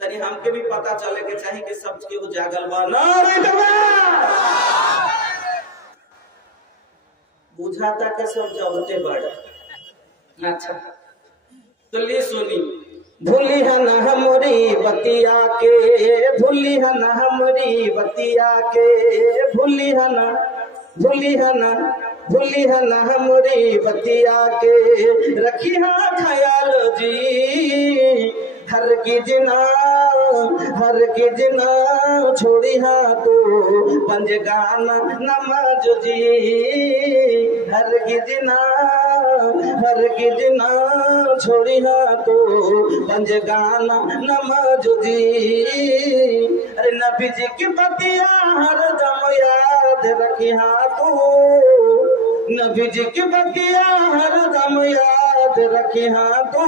तनी हमके भी पता चले के चाहिए कि सब के उजागल बा ना रे दादा बुझाता के सब जबते बड़ा। अच्छा तो ले सुनी भूली है न हमारी बतिया के भूली है न हमारी बतिया के भूली है न भूली है न भूली है न हमारी बतिया के रखी है ख्याल जी हर गिज ना छोड़ी हाँ तो पंजगाना नमाज जी हर गिज ना छोड़ी हाँ तो पंजगाना नमाज जी। अरे नबी जी की बतिया हर दम याद रखी हाँ तो नबी जी की बतिया हर दम याद रखी हाँ तो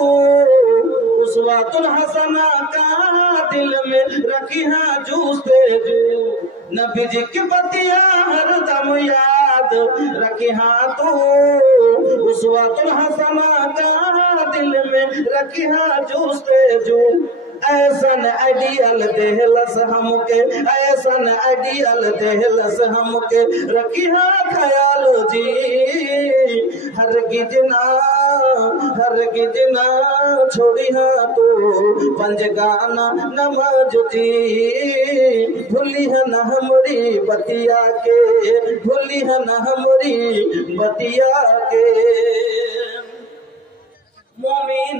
उसवातुल हसना का दिल में रखी हाँ जूते जू नबी जी की बतिया हर दम याद रखी हाँ तो उसवातुल हसना का दिल में रखी हाँ जूते जू। ऐसन आइडियल देहलस हमके ऐसन आइडियल देहलस हमके रखी हाँ ख्याल जी हर गिज ना छोड़ी हाँ तो पंजगाना नमाज जी भूली है न हमारी बतिया के भूली है न हमारी बतिया के। मोमिन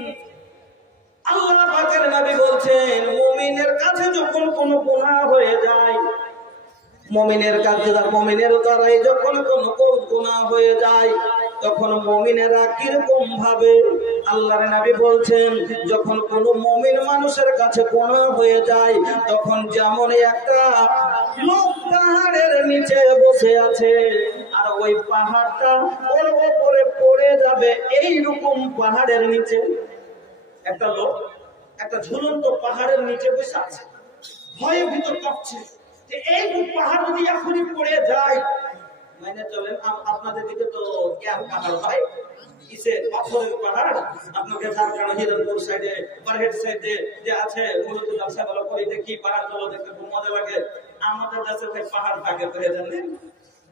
আল্লাহ পাকের নবী বলছেন মুমিনের কাছে যখন কোনো গুনাহ হয়ে যায় মুমিনের কাছে মুমিনের দ্বারাই যখন কোনো গুনাহ হয়ে যায় তখন মুমিনেরা কিরকম ভাবে আল্লাহর নবী বলছেন যখন কোনো মুমিন মানুষের কাছে গুনাহ হয়ে যায় তখন যেমন একটা লোক পাহাড়ের নিচে বসে আছে আর ওই পাহাড়টা ওর উপরে পড়ে যাবে এই রকম পাহাড়ের নিচে একটা লোক একটা ঝুলন্ত পাহাড়ের নিচে বসে আছে ভয়ে ভিতর কাঁপছে যে এই পাহাড় যদি এখনই পড়ে যায় মানে চলেন আপনাদের দিকে তো জ্ঞান পাহাড় হয় কিসে পাথরের পাহাড় আপনাকে ঝাড়খণ্ড হিরণপুর সাইডে বারহেট সাইডে যে আছে মূলত জলসা ভালো করে দেখি পাহাড়গুলো দেখতে খুব মজা লাগে আমাদের দেশে ভাই পাহাড় থাকে করে জানেন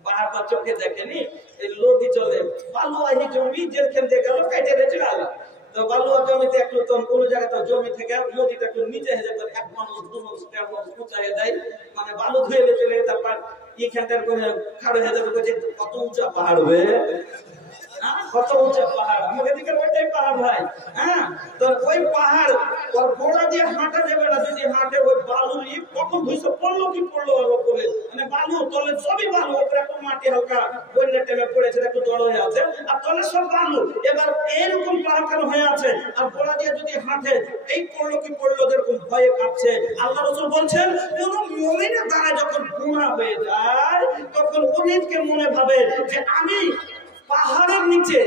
পাহাড় তো চোখে দেখেনি এই নদী চলে বালু আহি জমি যেখান থেকে গেল কেটে চলে গেল তো বালুয়া জমিতে একটু কোন জায়গায় জমি থেকে নদীটা একটু নিচে হয়ে যেত এক মানুষ দু মানুষ চার মানুষ উঁচা হয়ে যায় মানে বালু ধুয়ে চলে তারপর এইখানটার কোনো খাড়ো হয়ে যাবে কত উঁচা পাহাড় হবে কত উঁচা পাহাড় আমাদের দিকে ওইটাই পাহাড় ভাই। হ্যাঁ তো ওই পাহাড় ওর গোড়া দিয়ে হাঁটা যাবে না যদি হাঁটে ওই বালুর কখন ধুইছে পড়লো কি পড়লো ওর উপরে মানে বালু তলে সবই বালু উপরে একটু মাটি হালকা বন্যা টেমে পড়েছে একটু জড়ো হয়ে আছে আর তলে সব বালু এবার এইরকম পাহাড় কেন হয়ে আছে আর গোড়া দিয়ে যদি হাঁটে এই পড়লো কি পড়লো যেরকম ভয়ে কাঁপছে আল্লাহ রাসূল বলছেন কোন মুমিনের দ্বারা যখন গুনাহ হয়ে যায় তখন ওদেরকে মনে ভাবে যে আমি পাহাড়ের নিচে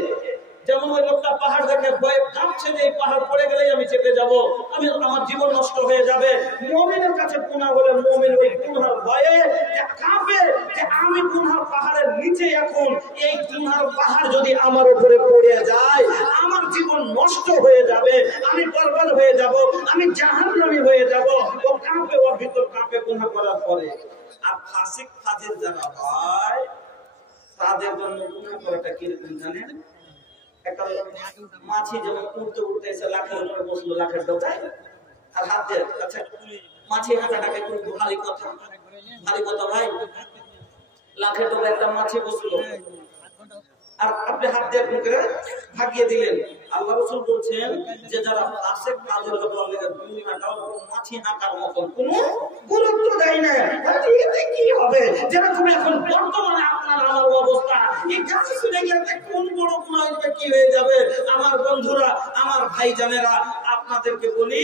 যেমন ওই লোকটা পাহাড় দেখে ভয়ে কাঁপছে যে এই পাহাড় পড়ে গেলেই আমি চেপে যাব আমি আমার জীবন নষ্ট হয়ে যাবে মুমিনের কাছে গুনাহ হলে মুমিন ওই গুনাহর ভয়ে যে কাঁপে যে আমি গুনাহর পাহাড়ের নিচে এখন এই গুনাহর পাহাড় যদি আমার উপরে পড়ে যায় আমার জীবন নষ্ট হয়ে যাবে আমি বরবাদ হয়ে যাব আমি জাহান্নামী হয়ে যাব ও কাঁপে ওর ভিতর কাঁপে গুনাহ করার পরে। আর ফাসিক ফাজিল যারা হয় তাদের জন্য গুনাহ করাটা কি জানেন একটা মাছি যেমন উঠতে উঠতে এসে লাখের উপরে বসলো লাখের ডোকায় আর হাত দিয়ে আচ্ছা মাছি হাঁটাটাকে কিন্তু ভারী কথা ভাই লাখের ডোকায় একটা মাছি বসলো আর আপনি হাত দিয়ে ভাগিয়ে দিলেন। আল্লাহ রাসূল বলছেন যে যারা ফাসিক কাজের ব্যাপারে দুনিয়াটাও মাছি হাঁটার মতন কোনো গুরুত্ব দেয় না এতে কি হবে যেরকম এখন বর্তমানে আপনার আমার অবস্থা এই গাছ শুনে গেলে কোন বড় গুনাহ হবে কি হয়ে যাবে। আমার বন্ধুরা আমার ভাইজানেরা আপনাদেরকে বলি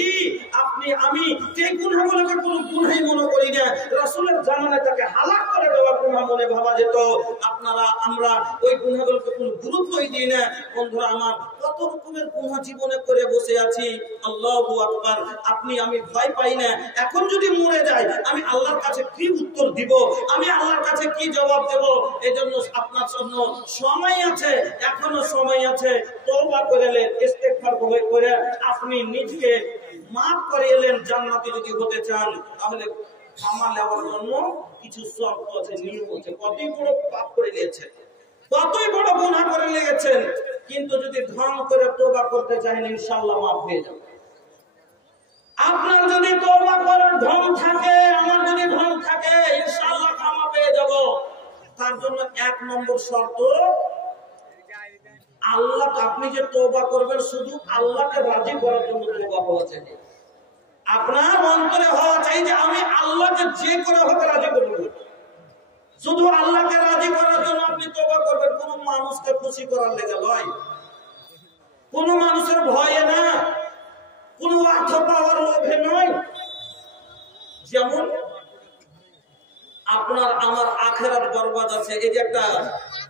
আপনি আমি যে গুনাহগুলোকে কোনো গুনাহই মনে করি না রাসূলের জামানায় তাকে হালাক করে দেওয়া গুনাহ মনে ভাবা যেত আপনারা আমরা ওই গুনাহগুলোকে কোনো গুরুত্বই দিই না। বন্ধুরা আমার কত রকমের গুনাহ জীবনে করে বসে আছি। আল্লাহু আকবার। আপনি আমি ভয় পাই না, এখন যদি মরে যাই আমি আল্লাহর কাছে কি উত্তর দিব, আমি আল্লাহর কাছে কি জবাব দেব? এজন্য আপনার জন্য সময় আছে, এখনো সময় আছে। তওবা করেলেন, ইস্তেগফার করে আপনি নিজেকে মাফ করে এলেন। জান্নাতি যদি হতে চান তাহলে ক্ষমা নেওয়ার জন্য কিছু শর্ত আছে, নিয়ম আছে। কতই বড় পাপ করে নিয়েছেন, কতই বড় গুনাহ করে নিয়েছেন, কিন্তু যদি ঢং করে তওবা করতে চান ইনশাআল্লাহ মাফ হয়ে যাবে। আপনার যদি তওবা করার ঢং থাকে, আমার যদি ঢং থাকে, ইনশাআল্লাহ ক্ষমা পেয়ে যাব। তার জন্য এক নম্বর শর্ত, আল্লাহ, আপনি যে তওবা করবেন শুধু আল্লাহকে রাজি করার জন্য তওবা হওয়া চাই। আপনার অন্তরে হওয়া চাই যে আমি আল্লাহকে যে করে হোক রাজি করব। শুধু আল্লাহকে রাজি করার জন্য আপনি তওবা করবেন, কোন মানুষকে খুশি করার লেগে নয়, কোন মানুষের ভয়ে না, কোন অর্থ পাওয়ার লোভে নয়। যেমন আপনার আমার আখিরাত বরবাদ আছে। এই যে একটা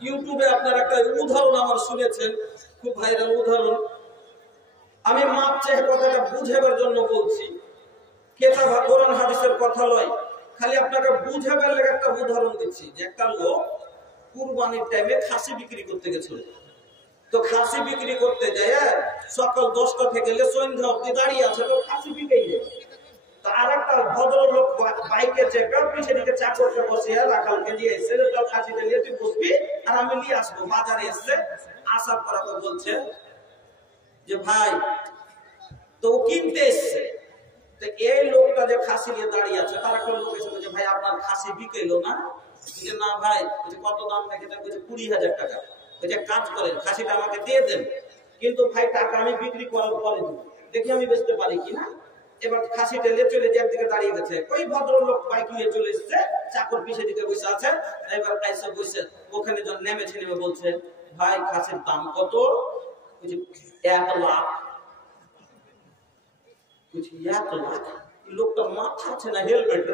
ইউটিউবে আপনার একটা উদাহরণ আমার শুনেছেন, খুব ভাইরাল উদাহরণ। আমি মাপ চেয়ে কথাটা বুঝাবার জন্য বলছি, কিতাব কোরআন হাদিসের কথা নয়, খালি আপনাকে বুঝাবার লাগে একটা উদাহরণ দিচ্ছি। যে একটা লোক কুরবানির টাইমে খাসি বিক্রি করতে গেছিল। তো খাসি বিক্রি করতে যায় সকাল 10টা থেকে সন্ধ্যা অব্দি দাঁড়িয়ে আছে, তো খাসি বিকেই যায়। তো আর একটা ভদ্রলোক বাইকে চেপে পিছনে দিকে চাকরকে বসিয়ে রাখালকে দিয়ে এসে খাসিটা নিয়ে তুই বসবি আর আমি নিয়ে আসবো। বাজারে এসছে, আসার পর বলছে যে ভাই, তো কিনতে এসছে। তো এই লোকটা যে খাসি নিয়ে দাঁড়িয়ে আছে, তার একটা লোক এসে বলছে ভাই আপনার খাসি বিকেলো না? না ভাই। কত দাম নাকি? 20,000 টাকা। কাজ করেন, খাসিটা আমাকে দিয়ে দেন, কিন্তু ভাই টাকা আমি বিক্রি করার পরে দিব, দেখি আমি বেচতে পারি কিনা। এবার খাসিটা নিয়ে চলে যে একদিকে দাঁড়িয়ে গেছে, ওই ভদ্রলোক বাইক নিয়ে চলে এসছে, চাকর পিছে দিকে বসে আছে। এবার আইসা বসে ওখানে যখন নেমেছে, নেমে বলছে ভাই খাসির দাম কত? 1 লাখ। 1 লাখ? লোকটা মাথা আছে না হেলমেট?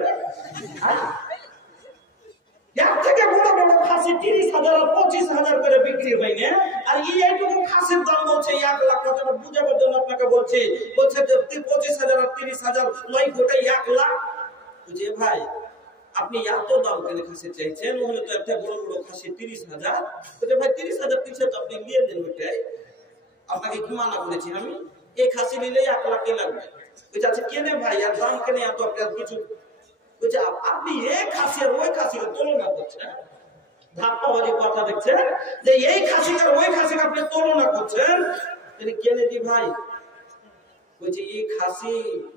এর থেকে বড় বড় খাসি 30,000 আর 25,000 করে বিক্রি হয় না, আর এইটুকু খাসির দাম বলছে 1 লাখ। কথাটা বুঝাবার জন্য আপনাকে বলছি। বলছে যে 25,000 আর 30,000 লয় গোটা 1 লাখ। বুঝে ভাই আপনি এত দাম কেন খাসি চাইছেন? ওখানে তো একটা বড় বড় খাসি 30,000। বলছে ভাই 30,000 দিচ্ছে তো আপনি নিয়ে নেন ওইটাই, আপনাকে কি মানা করেছি আমি? এই খাসি নিলে 1 লাখই লাগবে। বলছে আচ্ছা কেনে ভাই, আর দাম কেনে এত? আপনার কিছু বলছে আপনি এই খাসি আর ওই খাসির তুলনা করছেন, ধাপ্পাবাজি কথা দেখছেন যে এই খাসিটার ওই খাসির আপনি তুলনা করছেন। কেনে দি ভাই? বলছে এই খাসি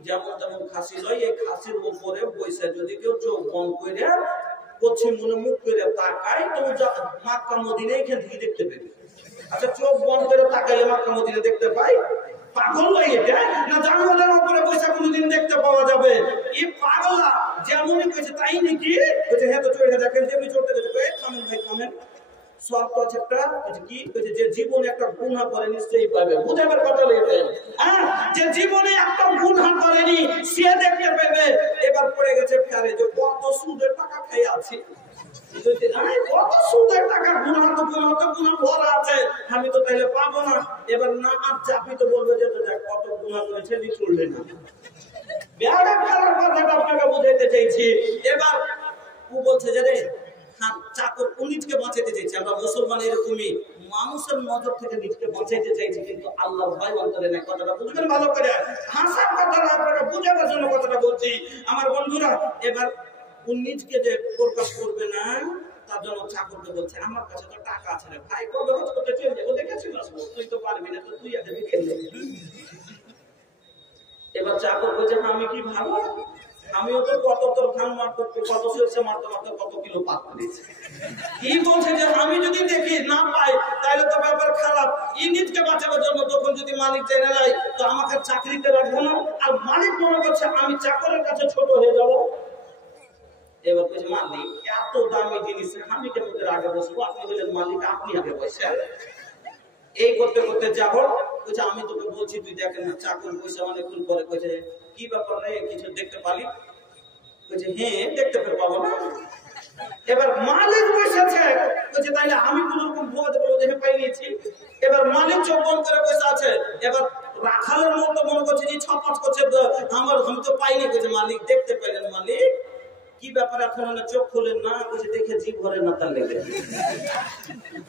যেমন তেমন খাসি নয়, এই খাসির উপরে বসে যদি কেউ চোখ বন্ধ করে পশ্চিম মনে মুখ করে তাকায় তো মক্কা মদিনা এখান থেকে দেখতে পেবে। আচ্ছা চোখ বন্ধ করে তাকাইলে মক্কা মদিনা দেখতে পাই? পাগল নয় এটা না? জানোয়ারের উপরে বসে কোনোদিন দেখতে পাওয়া যাবে? এই পাগলা যেমনই কইছে তাই নাকি? বলছে হ্যাঁ তো চড়ে দেখেন, যেমনি চড়তে গেছে থামেন ভাই থামেন। শর্ত আছে একটা, কি বলছে যে জীবনে একটা গুনাহ করে নিশ্চয়ই পাবে। বুঝাবার কথা লেগে যে জীবনে একটা গুনাহ করেনি সে দেখতে পাবে। এবার পড়ে গেছে ফেরে যে কত সুদের টাকা খেয়ে আছে, কত সুদের টাকা গুনাহ তো গুনাহ ভরা আছে, আমি তো তাইলে পাবো না। এবার না আচ্ছা আপনি তো বলবে যে কত গুনাহ করেছে নি চলবে না। বেয়াদব ফেরার কথাটা আপনাকে বুঝাইতে চাইছি। এবার ও বলছে যে রে চাকর নিজকে বাঁচাইতে চাইছি, আমরা মুসলমান এরকমই মানুষের নজর থেকে নিজকে বাঁচাইতে চাইছি, কিন্তু আল্লাহ ভয় অন্তরে নেই। কথাটা বুঝবেন ভালো করে, হাসার কথাটা আপনারা বুঝাবার জন্য কথাটা বলছি আমার বন্ধুরা। এবার ও নিজকে যে প্রকাশ করবে না তার জন্য চাকরকে বলছে আমার কাছে তো টাকা আছে রে ভাই, কবে হজ করতে চলে যাবো, দেখেছিল তুই তো পারবি না, তো তুই আগে দেখে নে। এবার চাকর বলছে আমি কি ভালো, আমিও তো কত তোর ধান মারতে কত সরষে মারতে মারতে কত কিলো পাক করেছি। কি বলছে যে আমি যদি দেখি না পাই তাহলে তো ব্যাপার খারাপ। ই নিজকে বাঁচাবার জন্য তখন যদি মালিক জেনে যায় তো আমাকে চাকরিতে রাখবো না, আর মালিক মনে করছে আমি চাকরের কাছে ছোট হয়ে যাব। এবার বলছে মালিক এত দামি জিনিস আমি কেন আগে বসবো? আপনি বললেন মালিক আপনি আগে বসেন। এই করতে করতে যা হোক বলছে আমি তোকে বলছি তুই দেখেন না। চাকর পয়সা অনেকক্ষণ পরে কইছে কি ব্যাপার রে কিছু দেখতে পালি? বলছে হ্যাঁ দেখতে পাবো না। এবার মালিক বসেছে, বলছে তাইলে আমি কোন রকম ভুয়া দেবো যে পাই নিয়েছি। এবার মালিক চোখ বন্ধ করে বসে আছে। এবার রাখালের মতো মনে করছে যে ছপাচ করছে, আমি তো পাইনি। বলছে মালিক দেখতে পেলেন? মালিক কি ব্যাপার এখন চোখ খুলেন না? বলছে দেখে জিভ ভরে না, তার লেগে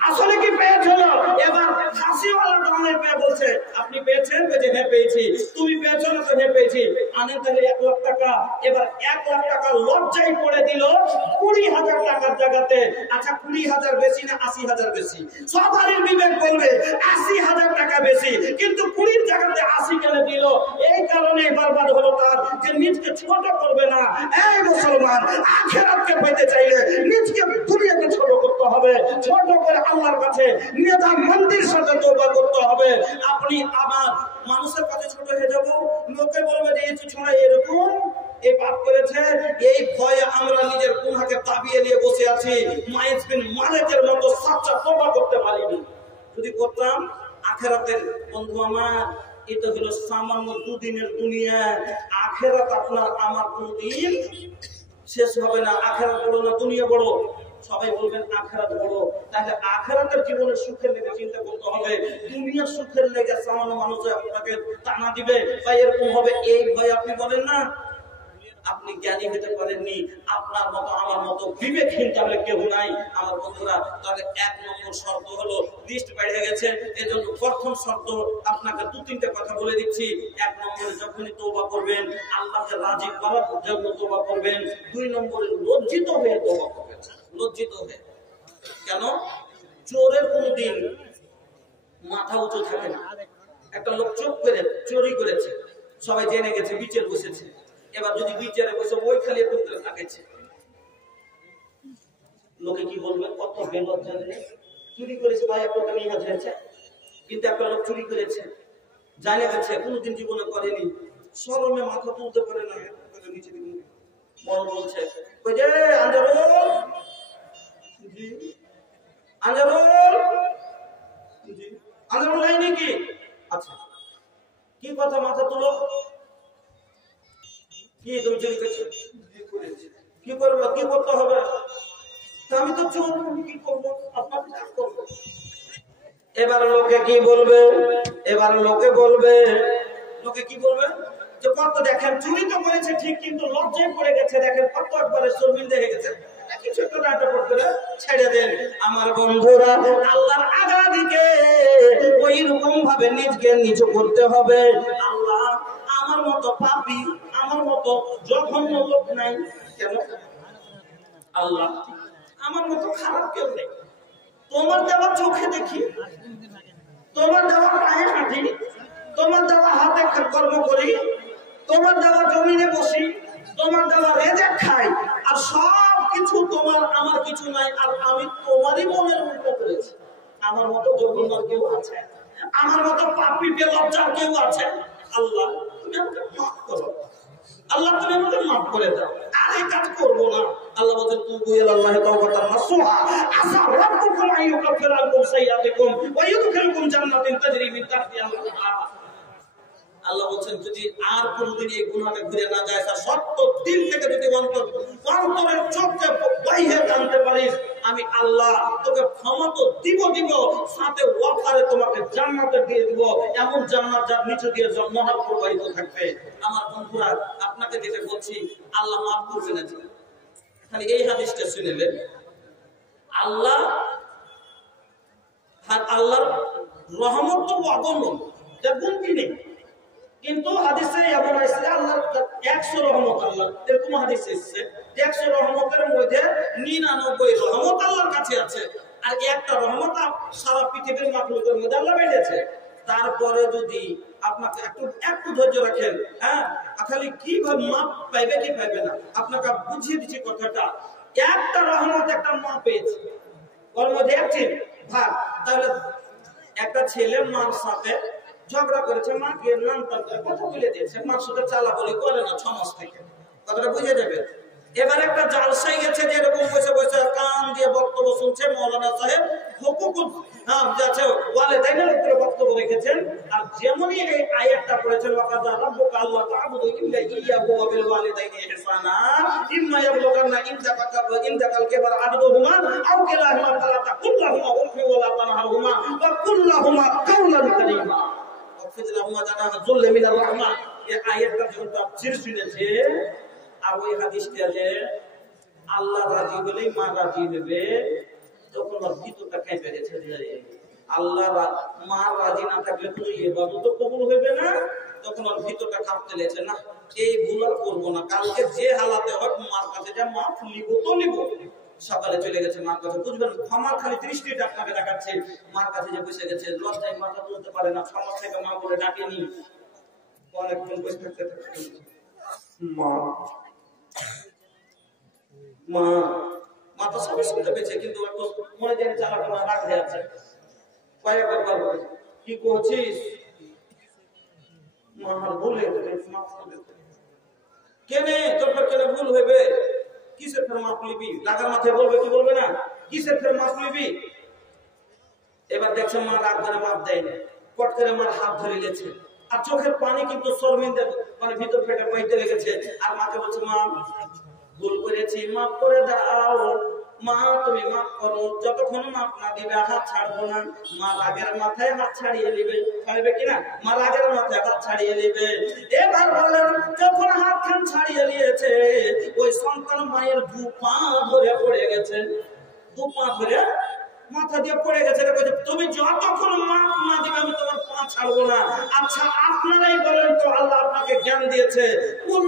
আসলে কি পেয়েছিল? এবার হাসিওয়ালা ধরনের পেয়ে বলছে আপনি পেয়েছেন? বলছে হ্যাঁ পেয়েছি। তুমি পেয়েছো না? তো হ্যাঁ পেয়েছি। আনেন তাহলে 1 লাখ টাকা। এবার 1 লাখ টাকা লজ্জায় পড়ে দিল 20,000 টাকার জায়গাতে। আচ্ছা 20,000 বেশি না 80,000 বেশি? সবারই বিবেক বলবে 80,000 টাকা বেশি, কিন্তু 20 জায়গাতে 80 কেন দিল? এই কারণে বারবার হলো তার যে নিজকে ছোট করবে না। এই মুসলমান, আখিরাতকে পেতে চাইলে নিজকে দুনিয়াকে ছোট করতে হবে। ছোট করে আল্লাহর কাছে নেতা মন্দির সাথে তওবা করতে হবে। আপনি আবার মানুষের কাছে ছোট হয়ে যাব, লোকে বলবে যে এই ছোড়া এরকম এই পাপ করেছে, এই ভয়ে আমরা নিজের গুনাহকে দাবিয়ে নিয়ে বসে আছি। মাইজ বিন মালিকের মতো সাচ্চা তওবা করতে পারিনি। যদি করতাম, আখিরাতের বন্ধু আমার, এটা হলো সামান্য দুদিনের দুনিয়া। আখিরাত আপনার আমার কোনদিন শেষ হবে না। আখিরাত বড় না দুনিয়া বড়? সবাই বলবেন আখিরাত বড়। তাহলে আখিরাতের জীবনের সুখের লেগে চিন্তা করতে হবে। দুনিয়ার সুখের লেগে সামান্য মানুষ আপনাকে টানা দিবে বা এরকম হবে, এই ভয় আপনি বলেন না। আপনি জ্ঞানী হতে পারেননি, আপনার মতো আমার মতো বিবেকহীন তাহলে কেউ নাই আমার বন্ধুরা। তাহলে 1 নম্বর শর্ত হলো লিস্ট বেড়ে গেছে। এজন্য প্রথম শর্ত আপনাকে 2-3টে কথা বলে দিচ্ছি। 1 নম্বরে যখনই তওবা করবেন আল্লাহকে রাজি করার জন্য তওবা করবেন। 2 নম্বরে লজ্জিত হয়ে তওবা করবেন। লজ্জিত হয়ে কেন? চোরের কোনদিন মাথা উঁচু থাকে না। একটা লোক চোখ করে চুরি করেছে, সবাই জেনে গেছে, বিচার বসেছে। এবার যদি বিচারে বসে ওই খালি এরকম করে থাকেছে, লোকে কি বলবে? কত বেলজ্জা, চুরি করেছে ভাই, একটা নিয়ে হয়েছে। কিন্তু একটা লোক চুরি করেছে, জানে গেছে, কোনোদিন জীবনে করেনি, শরমে মাথা তুলতে পারে না, নিচে বড় বলছে ওই যে আঞ্জারুল, আঞ্জারুল, আঞ্জারুল নাই নাকি? আচ্ছা কি কথা, মাথা তুলো। কি তুমি চুরি করছো? কি করবো? কি করতে হবে? আমি তো চোর, কি করবো? আপনার কাজ করবো। এবার লোকে কি বলবে? এবার লোকে বলবে, লোকে কি বলবে? যে কত দেখেন চুরি তো করেছে ঠিক, কিন্তু লজ্জায় পড়ে গেছে, দেখেন কত একবারে শরমিন দেখে গেছে, কিছু একটা নাটক করতে ছেড়ে দেন। আমার বন্ধুরা, আল্লাহর আগাদিকে ওই রকম ভাবে নিজকে নিচু করতে হবে। আল্লাহ আমার মতো পাপী, আমার মতো জঘন্য লোক নাই। কেন? আল্লাহ আমার মতো খারাপ কেউ নেই। তোমার দেওয়া চোখে দেখি, তোমার দেওয়া পায়ে হাঁটি, তোমার দেওয়া হাতে কর্ম করি, তোমার দেওয়া জমিনে বসি, তোমার দেওয়া রেজেক খাই, আর সব কিছু তোমার, আমার কিছু নাই। আর আমি তোমারই মনের উল্টো করেছি। আমার মতো জঘন্য কেউ আছে? আমার মতো পাপী বেলজ্জার কেউ আছে? আল্লাহ তুমি আমাকে মাফ করো, আল্লাহ তুমি আমাকে মাফ করে দাও, আর এই কাজ করবো না। আল্লাহ বলেন তুবু ইলাল্লাহি তাওবাতান নাসুহা আসা রাব্বুকুম আন ইউকাফিরা আনকুম সাইয়্যাতিকুম ওয়া ইউদখিলকুম জান্নাতিন তাজরি মিন তাহতিহাল আনহার। আল্লাহ বলেন যদি আর কোনদিন এই গুনাহটা ঘুরে না যায়, আর সত্য দিল থেকে যদি অন্তরের চোখকে বাইরে টানতে পারিস, আমি আল্লাহ তোকে ক্ষমা তো দিব, সাথে ওয়াকারে তোমাকে জান্নাতে দিয়ে দিব, এমন জান্নাত যার নিচে দিয়ে নহর প্রবাহিত থাকবে। আমার বন্ধুরা, আপনাকে যেটা বলছি, আল্লাহ মাফ করবে না। খালি এই হাদিসটা শুনেলেন, আল্লাহ আল্লাহর রহমত তো অগণ্য, যার গুণটি নেই। কিন্তু হাদিসে এমন আছে আল্লাহর 100 রহমত, আল্লাহ এরকম হাদিসে এসেছে 100 রহমতের মধ্যে 99 রহমত আল্লাহর কাছে আছে, আর একটা রহমত সারা পৃথিবীর মাখলুকের মধ্যে আল্লাহ বেঁধেছে। তারপরে যদি আপনাকে একটু ধৈর্য রাখেন, হ্যাঁ, খালি কিভাবে মাপ পাইবে কি পাইবে না, আপনাকে বুঝিয়ে দিচ্ছি কথাটা। একটা রহমত একটা মা পেয়েছে, ওর মধ্যে একটি ভাগ। তাহলে একটা ছেলে মার সাথে ঝগড়া করেছে, মাকে নাম কথা বলে দিয়েছে, মার সাথে চালাবলি করে না 6 মাস থেকে, কথাটা বুঝে যাবে। এবার একটা জালসাই গেছে, যেরকম বসে বসে কান দিয়ে বক্তব্য শুনছে মৌলানা সাহেব, হুকুকুল যাচ্ছে ওয়ালিদাইনের উপরে বক্তব্য রেখেছেন। আর যেমনই এই আয়াতটা পড়েছেন ওয়াকাযা রাব্বুকা আল্লা তা'বুদু ইল্লা ইয়্যাহু ওয়া বিল ওয়ালিদাইনি ইহসানা ইম্মা ইয়াবলুগান্না ইনদাকাল কিবার আহাদুহুমা আও কিলাহুমা ফালা তাকুল লাহুমা উফফিন ওয়া লা তানহারহুমা ওয়া কুল লাহুমা কাওলান কারীমা ওয়াখফিদ লাহুমা জানাহা যুল্লি মিনার রাহমা। এই আয়াতটা যখন তাফসীর শুনেছে আর ওই হাদিসটা যে আল্লাহ রাজি হলেই মা রাজি হবে, তখন ওর ভিতরটা কেঁপে গেছে। আল্লাহ মা রাজি না থাকলে কোনো ইবাদত কবুল হবে না। তখন ওর ভিতরটা কাঁপতে লেগেছে, না এই ভুল আর করবো না, কালকে যে হালাতে হয় মার কাছে যা মাফ লিব তো লিব। সকালে চলে গেছে মার কাছে, বুঝবেন ক্ষমার খালি দৃষ্টিটা আপনাকে দেখাচ্ছে। মার কাছে যে বসে গেছে, লজ্জায় মাথা তুলতে পারে না, ক্ষমার থেকে মা বলে ডাকেনি। অনেকক্ষণ বসে থাকতে থাকতে মা মা মা তো সবই শুনতে পেয়েছে, কিন্তু একটু মনে জানি চালাটা না রাখতে আছে। কয়েকবার বলবো কি করছিস মা, ভুলে কেনে তোর কেন ভুল হইবে, কিসের ফের মাফ লিবি? রাগার মাথায় বলবে কি বলবে না, কিসের ফের মাফ লিবি? এবার দেখছেন মা রাগ ধরে মাফ দেয় না, কট করে মার হাত ধরে গেছে, আর চোখের পানি কিন্তু শর্মিন্দা মানে ভিতর পেটে বইতে লেগেছে। আর মাকে বলছে মা ভুল করেছি, মাফ করে দাও মা, তুমি মাফ করো। যতক্ষণ মাফ না দিবে হাত ছাড়বো না। মা রাগের মাথায় হাত ছাড়িয়ে নিবে, ছাড়বে কিনা? মা রাগের মাথায় হাত ছাড়িয়ে নিবে। এবার বলেন যখন হাত খান ছাড়িয়ে নিয়েছে, ওই সন্তান মায়ের দু পা ধরে পড়ে গেছে, দু পা ধরে মাথা দিয়ে পড়ে গেছে। তুমি যতক্ষণ মাফ না দিবে আমি তোমার পা ছাড়বো না। আচ্ছা আপনারাই বলেন তো, আল্লাহ আপনাকে জ্ঞান দিয়েছে, কোন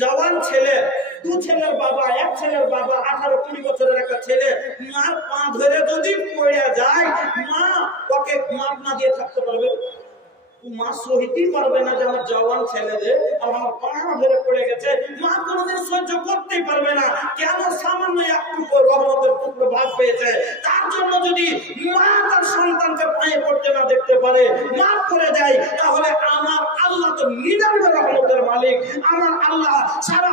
জওয়ান ছেলে, দু ছেলের বাবা, এক ছেলের বাবা, 18-20 বছরের একটা ছেলে মার পা ধরে যদি পড়ে যায়, মা ওকে মাপ না দিয়ে থাকতে পারবে? মা সহিতেই পারবে না যে আমার জওয়ান ছেলেদের আমার পা ধরে পড়ে গেছে। মা কোনোদিন সহ্য করতেই পারবে না। কেন? সামান্য একটুকু রহমতের টুকরো ভাগ পেয়েছে, তার জন্য যদি মা তার সন্তানকে পায়ে পড়তে না দেখতে পারে, মাফ করে দেয়, তাহলে আমার আল্লাহ তো নিরানন্দ রহমতের মালিক। আমার আল্লাহ সারা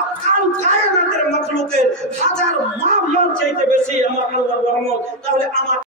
কায়নাতের মাখলুকের হাজার মাফ চাইতে বেশি আমার আল্লাহর রহমত। তাহলে আমার